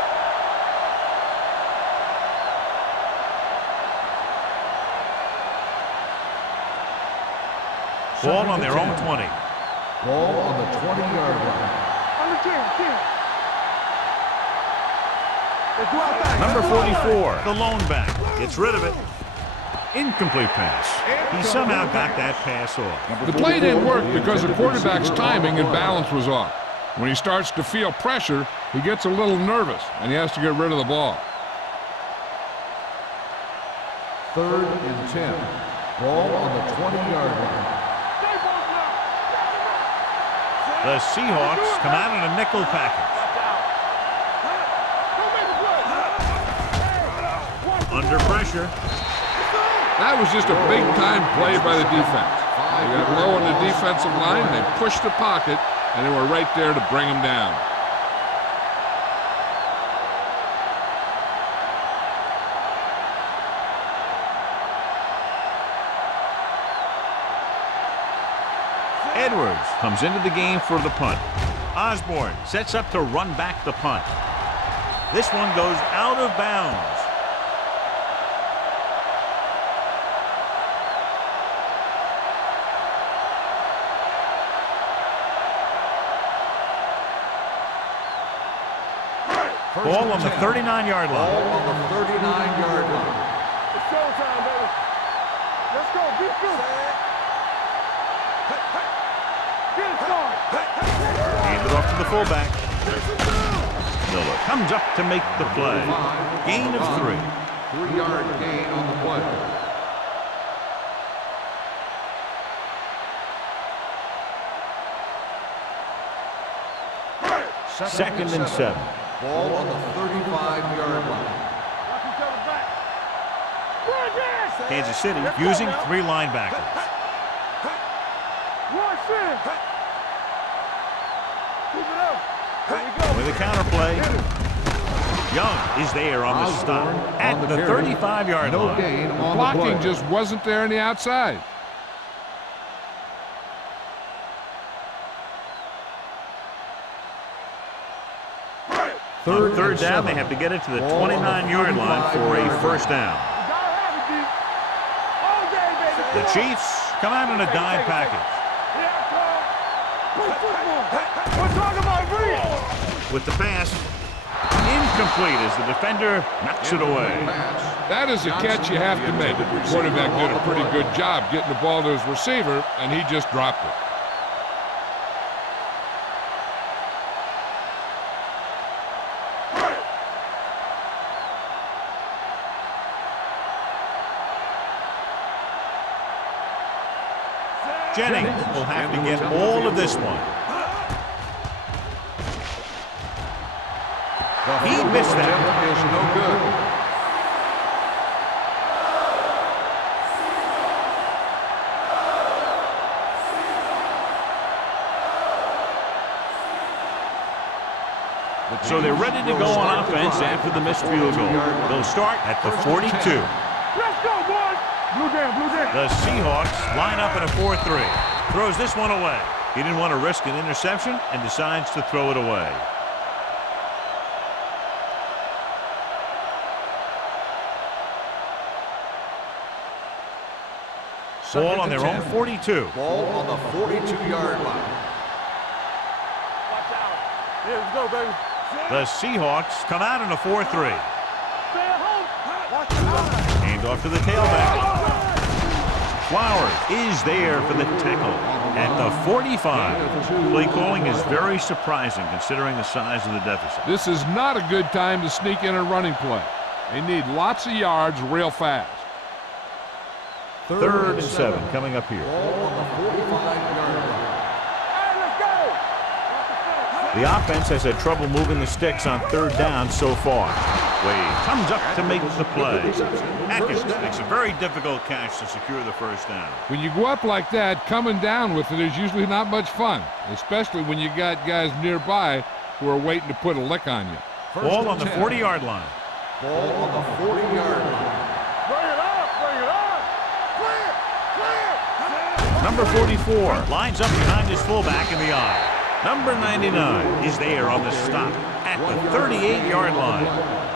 Ball on their own 20. Ball on the 20-yard line. On the 10. Let's go out back. Number 44, the lone back, gets rid of it. Incomplete pass. He somehow got that pass off. The play didn't work because the quarterback's timing and balance was off. When he starts to feel pressure, he gets a little nervous, and he has to get rid of the ball. Third and 10. Ball on the 20-yard line. The Seahawks come out in a nickel package. Under pressure. That was just a big-time play by the defense. They got low on the defensive line, they pushed the pocket, and they were right there to bring him down. comes into the game for the punt. Osborne sets up to run back the punt. This one goes out of bounds. Ball on the 39-yard line. Ball on the 39-yard line. It's showtime, baby. Let's go. Beat you. Get it started. Hand it off to the fullback. Miller comes up to make the play. Gain of 3. 3-yard gain on the play. Second and 7. Ball on the 35-yard line. Watch each other back. Run this. Kansas City Let's go, using now. 3 linebackers. One sin. Keep it up. There you go. With a counterplay, Young is there on the stop at the 35-yard No line. gain on the Blocking play. just wasn't there on the outside. On third down, they have to get it to the 29-yard line for a first down. You gotta have it, D. All day, baby. The Chiefs come out in a dime package. Yeah, Play football. We're talking about real. With the pass, incomplete as the defender knocks it away. That is a catch you have to make. The quarterback did a pretty good job getting the ball to his receiver, and he just dropped it. Jennings will have to get all of this one. He missed that. Is no good. So they're ready to go on offense after the missed field goal. They'll start at the 42. Let's go, boys. Blue down, blue down. The Seahawks line up in a 4-3. Throws this one away. He didn't want to risk an interception and decides to throw it away. Ball on their own 42. Ball on the 42-yard line. Watch out. Here we go, baby. The Seahawks come out in a 4-3. Stay at home. Watch out. Hand off to the tailback. Flowers is there for the tackle at the 45. Play calling is very surprising considering the size of the deficit. This is not a good time to sneak in a running play. They need lots of yards real fast. Third and 7 coming up here. Ball on the 45-yard line. Hey, let's go. The offense has had trouble moving the sticks on third down so far. Wade comes up to make the play. Atkins makes a very difficult catch to secure the first down. When you go up like that, coming down with it is usually not much fun, especially when you got guys nearby who are waiting to put a lick on you. Ball on the 40-yard line. Ball on the 40-yard line. Bring it up, bring it up. Clear, clear. Number 44 lines up behind his fullback in the eye. Number 99 is there on the stop at the 38-yard line.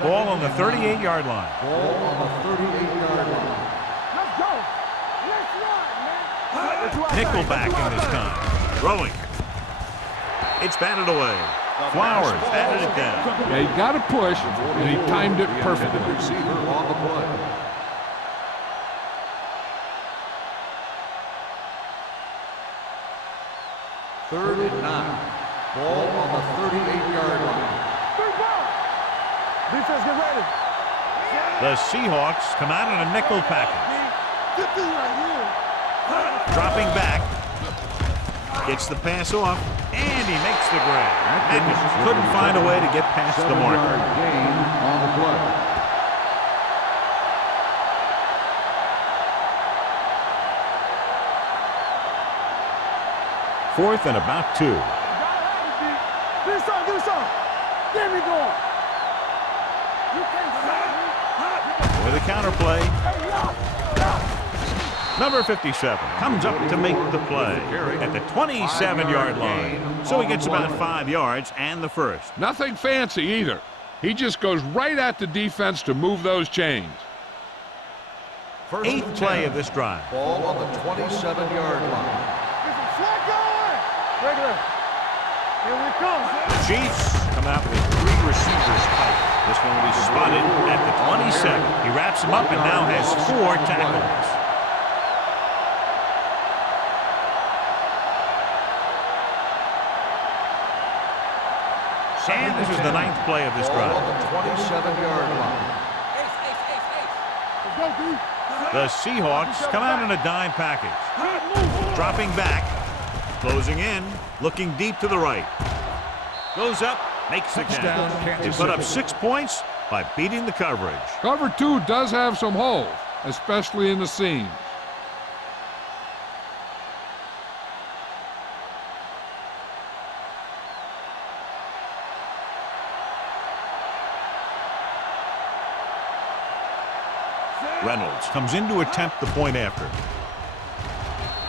Ball on the 38-yard line. Ball on the 38-yard line. Let's go. Let's run, man. Nickelback in this time. Throwing. It's batted away. Flowers batted it down. Yeah, he got a push, and he timed it perfectly. Receiver on the play. Third and 9. Ball on the 38-yard line. Big ball. Defense, get ready. The Seahawks come out in a nickel package. Get through right here. Dropping back. Gets the pass off, and he makes the grab. Atkins couldn't find a way to get past the marker. 7-yard gain on the play. Fourth and about 2. Gotta have it, D. Do something, do something. Get me going. You can't stop me. With a counter play. Number 57 comes up to make the play at the 27-yard line. So he gets about 5 yards and the first. Nothing fancy either. He just goes right at the defense to move those chains. First Eighth play of this drive. Ball on the 27-yard line. Get some slack going. Regular. Here we come. The Chiefs come out with 3 receivers tight. This one will be spotted at the 27. He wraps him up and now has 4 tackles. And this is the 9th play of this drive. On the 27-yard line. Let's go, D. The Seahawks come out in a dime package. Dropping back, closing in, looking deep to the right. Goes up, makes the catch. They put up 6 points by beating the coverage. Cover 2 does have some holes, especially in the seams. Reynolds comes in to attempt the point after.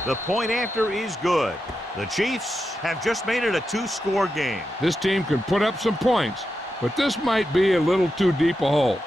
The point after is good. The Chiefs have just made it a 2-score game. This team can put up some points, but this might be a little too deep a hole.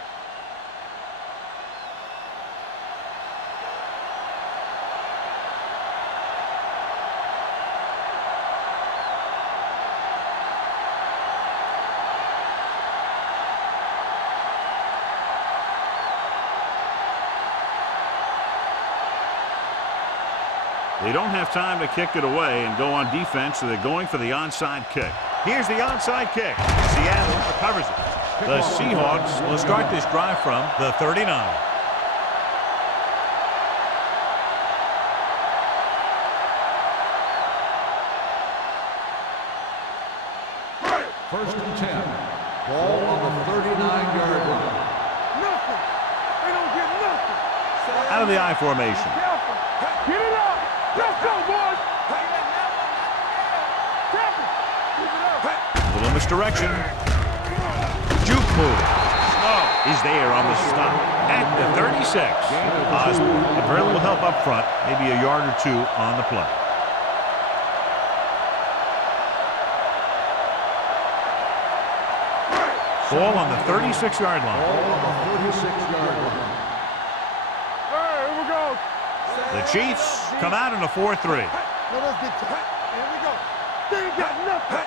They don't have time to kick it away and go on defense, so they're going for the onside kick. Here's the onside kick. Seattle recovers it. The Seahawks will start this drive from the 39. First and 10. Ball on the 39-yard line. Nothing. They don't get nothing. Out of the I formation. Careful. Get it up. Let's go, boys. Tackle. Keep it up. Little misdirection. Juke move. Snow is there on the stop at the 36. Osborne, a very little help up front, maybe a yard or 2 on the play. Ball on the 36-yard line. Ball on the 36-yard line. All right, here we go. The Chiefs come out in a 4-3. Let us get tight. Here we go. They ain't got nothing.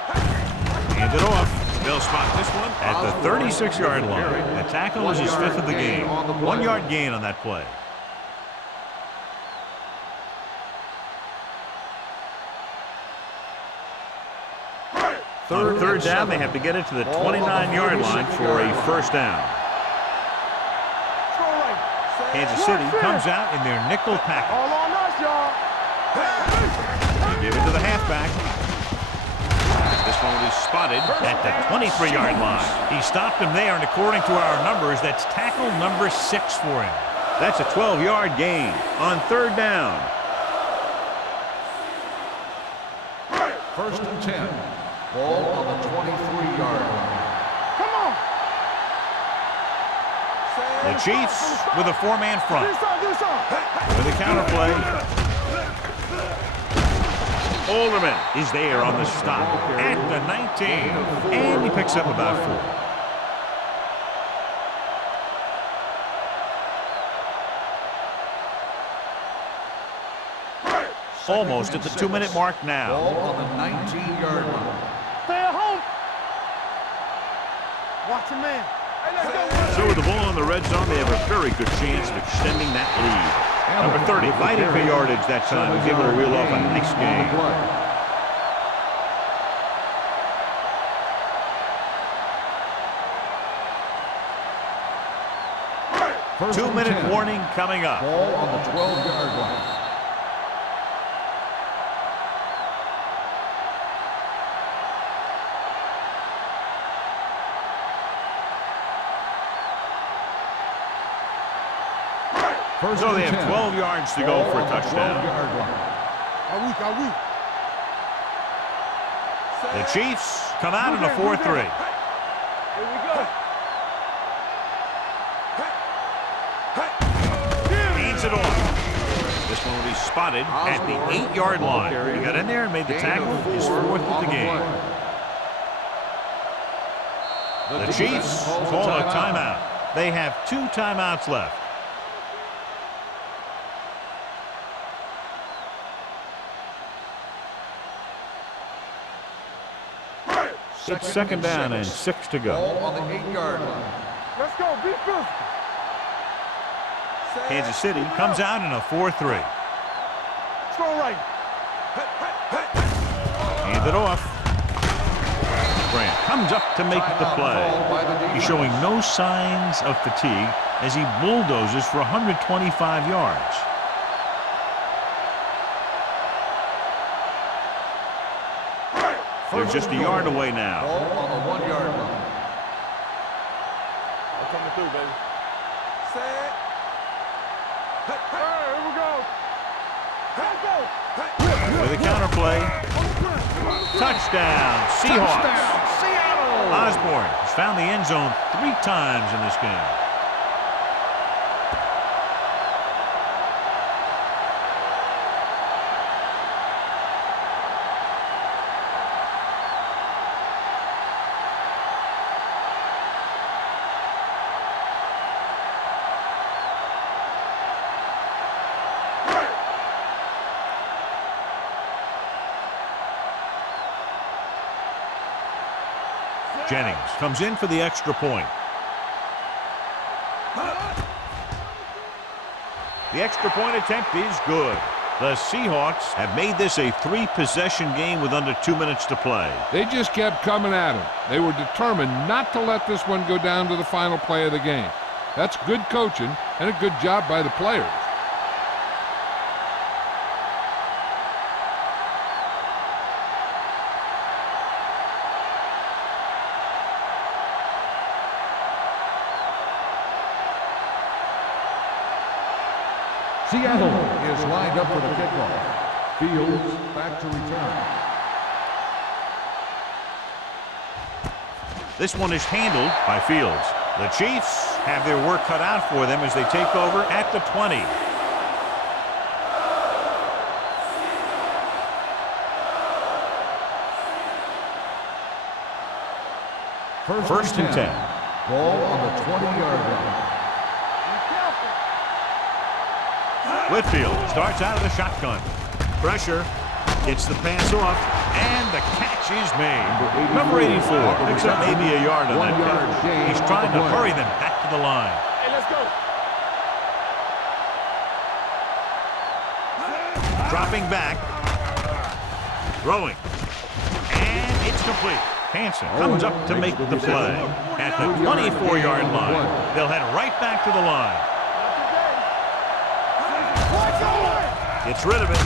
Hand it off. They'll spot this one at the 36-yard line. The tackle was his 5th of the game. 1-yard gain on that play. On third down, they have to get it to the 29-yard line for a first down. Kansas City comes out in their nickel package. All on us, y'all. They give it to the halfback. This one will be spotted at the 23-yard line. He stopped him there, and according to our numbers, that's tackle number 6 for him. That's a 12-yard gain on third down. First and 10. Ball on the 23-yard line. Come on. The Chiefs with a 4-man front. This on. With a counter play. Alderman is there on the stop at the 19. And he picks up about 4. Almost at the 2-minute mark now. Ball on the 19-yard line. Stay at home. Watch your man. Hey, let's go. So with the ball in the red zone, they have a very good chance of extending that lead. Number 30, fighting for yardage that time. He was able to reel off a nice game. 2-minute warning coming up. Ball on the 12-yard line. So they have 12 yards to go for a touchdown. Are we? The Chiefs come out in a 4-3. Here we go. it off. This one will be spotted at the 8-yard line. He got in there and made the tackle. His 4th of the game. The Chiefs call a timeout. They have 2 timeouts left. It's 2nd down and 6 to go. Ball on the 8-yard line. Let's go. Be physical. Kansas City comes out in a 4-3. Strong right. Hand it off. Grant comes up to make the play. He's showing no signs of fatigue as he bulldozes for 125 yards. They're just a yard away now. Ball on the 1-yard line. I'm coming through, baby. Set. Hey, here we go. Let's go. With a counter play. Touchdown, Seahawks. Seattle. Osborne has found the end zone 3 times in this game. Jennings comes in for the extra point. The extra point attempt is good. The Seahawks have made this a 3-possession game with under 2 minutes to play. They just kept coming at him. They were determined not to let this one go down to the final play of the game. That's good coaching and a good job by the players. Seattle is lined up for the kickoff. Fields back to return. This one is handled by Fields. The Chiefs have their work cut out for them as they take over at the 20. First and 10. Ball on the 20-yard line. Whitfield starts out of the shotgun. Pressure. Gets the pass off. And the catch is made. Number 84 picks up maybe a yard on that catch. He's trying to hurry them back to the line. Hey, let's go. Dropping back. Throwing. And it's complete. Hansen comes up to make the play. At the 24-yard line. They'll head right back to the line. Gets rid of it.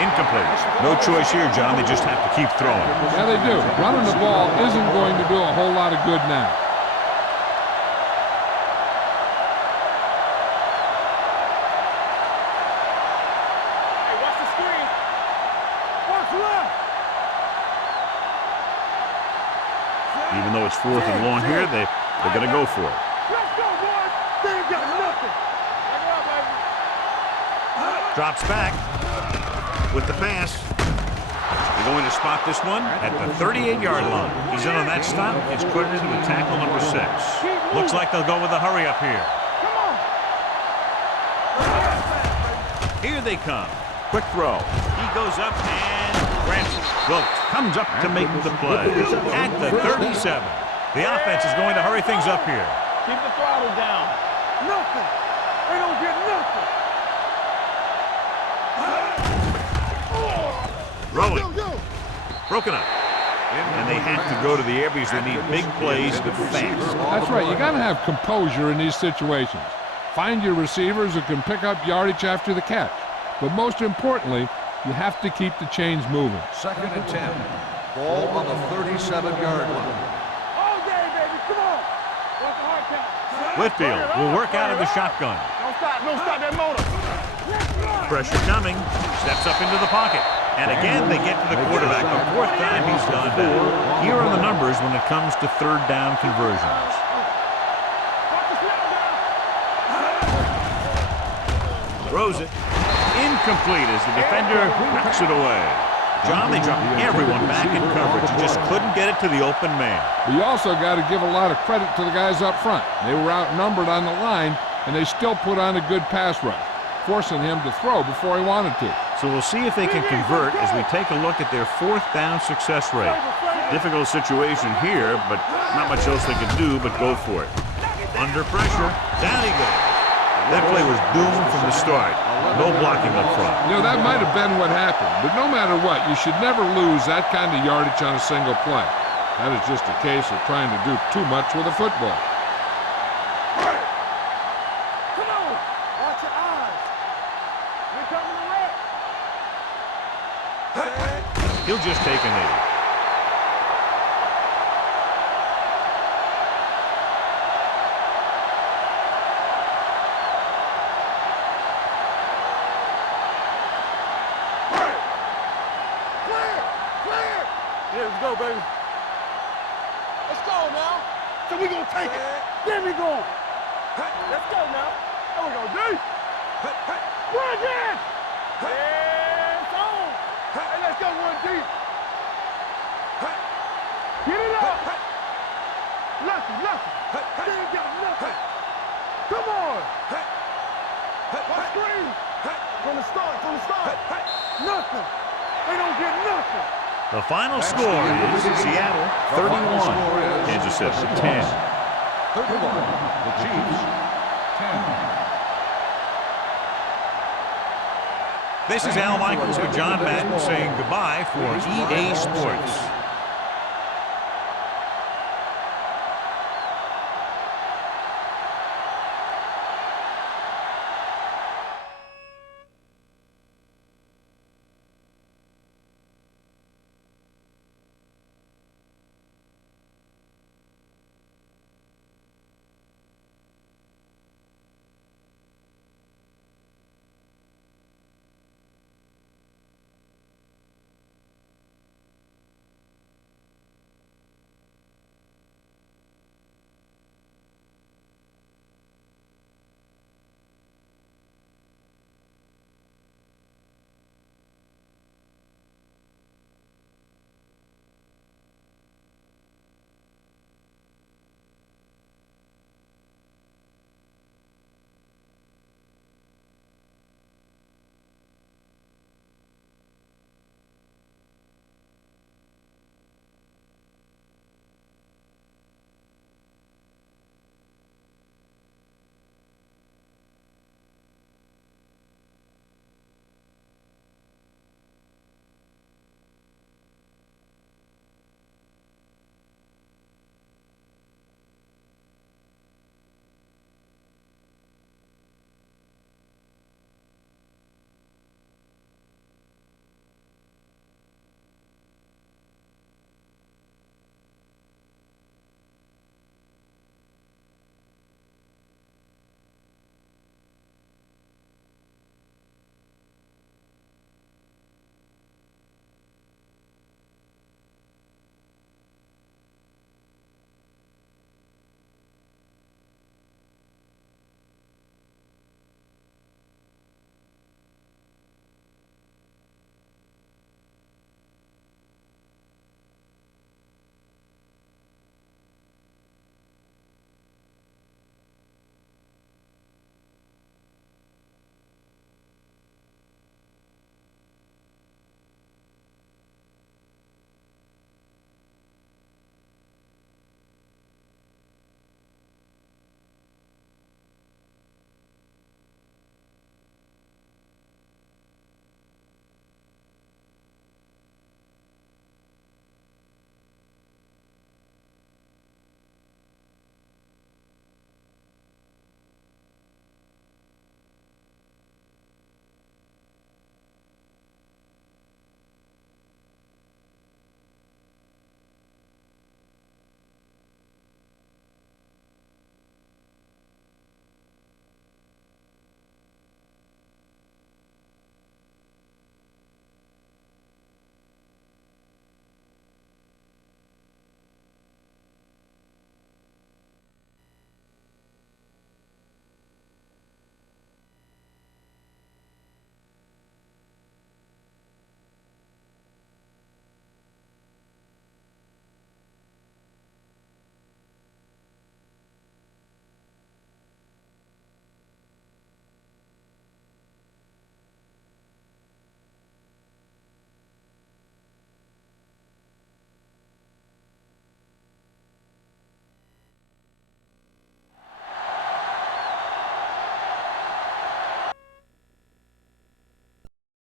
Incomplete. No choice here, John. They just have to keep throwing. Yeah, they do. Running the ball isn't going to do a whole lot of good now. Hey, watch the screen. Watch left. Even though it's 4th and long here, they're going to go for it. Let's go, boys. They ain't got nothing. Check it out, baby. Drops back with the pass. They're going to spot this one at the 38-yard line. He's in on that stop. It's credited with tackle number 6. Looks like they'll go with a hurry up here. Come on. Here they come. Quick throw. He goes up and grabs it. Wilkes comes up to make the play at the 37. The offense is going to hurry things up here. Keep the throttle down. Nothing. They don't get nothing. Rolling. Broken up. And they have to go to the air because they need big plays fast. That's right. You got to have composure in these situations. Find your receivers who can pick up yardage after the catch. But most importantly, you have to keep the chains moving. 2nd and 10. Ball on the 37-yard line. All day, baby. Come on. What's the hard count? Whitfield will work out of the shotgun. Don't stop that motor. Pressure coming. Steps up into the pocket. And again, they get to the quarterback. The 4th time he's gone down. Here are the numbers when it comes to 3rd down conversions. Throws it. Incomplete as the defender knocks it away. John, they dropped everyone back in coverage. You just couldn't get it to the open man. But you also got to give a lot of credit to the guys up front. They were outnumbered on the line, and they still put on a good pass rush, forcing him to throw before he wanted to. So we'll see if they can convert as we take a look at their 4th down success rate. Difficult situation here, but not much else they can do but go for it. Under pressure, down he goes. That play was doomed from the start. No blocking up front. You know, that might have been what happened, but no matter what, you should never lose that kind of yardage on a single play. That is just a case of trying to do too much with a football. Come on! Watch your eyes. We're coming to wreck. He'll just take a knee. Yeah, let's go, baby. Let's go now. So we gonna take it. Then we going. Let's go now. There we go, D. Run again. It's on. Hey, let's go one deep. Get it up. Lucky. They ain't got nothing. Come on. What screen? From the start. Nothing. They don't get nothing. The final score is Seattle 31, Kansas City 10. 31, the Chiefs, 10. This is Al Michaels with John Madden saying goodbye for EA Sports.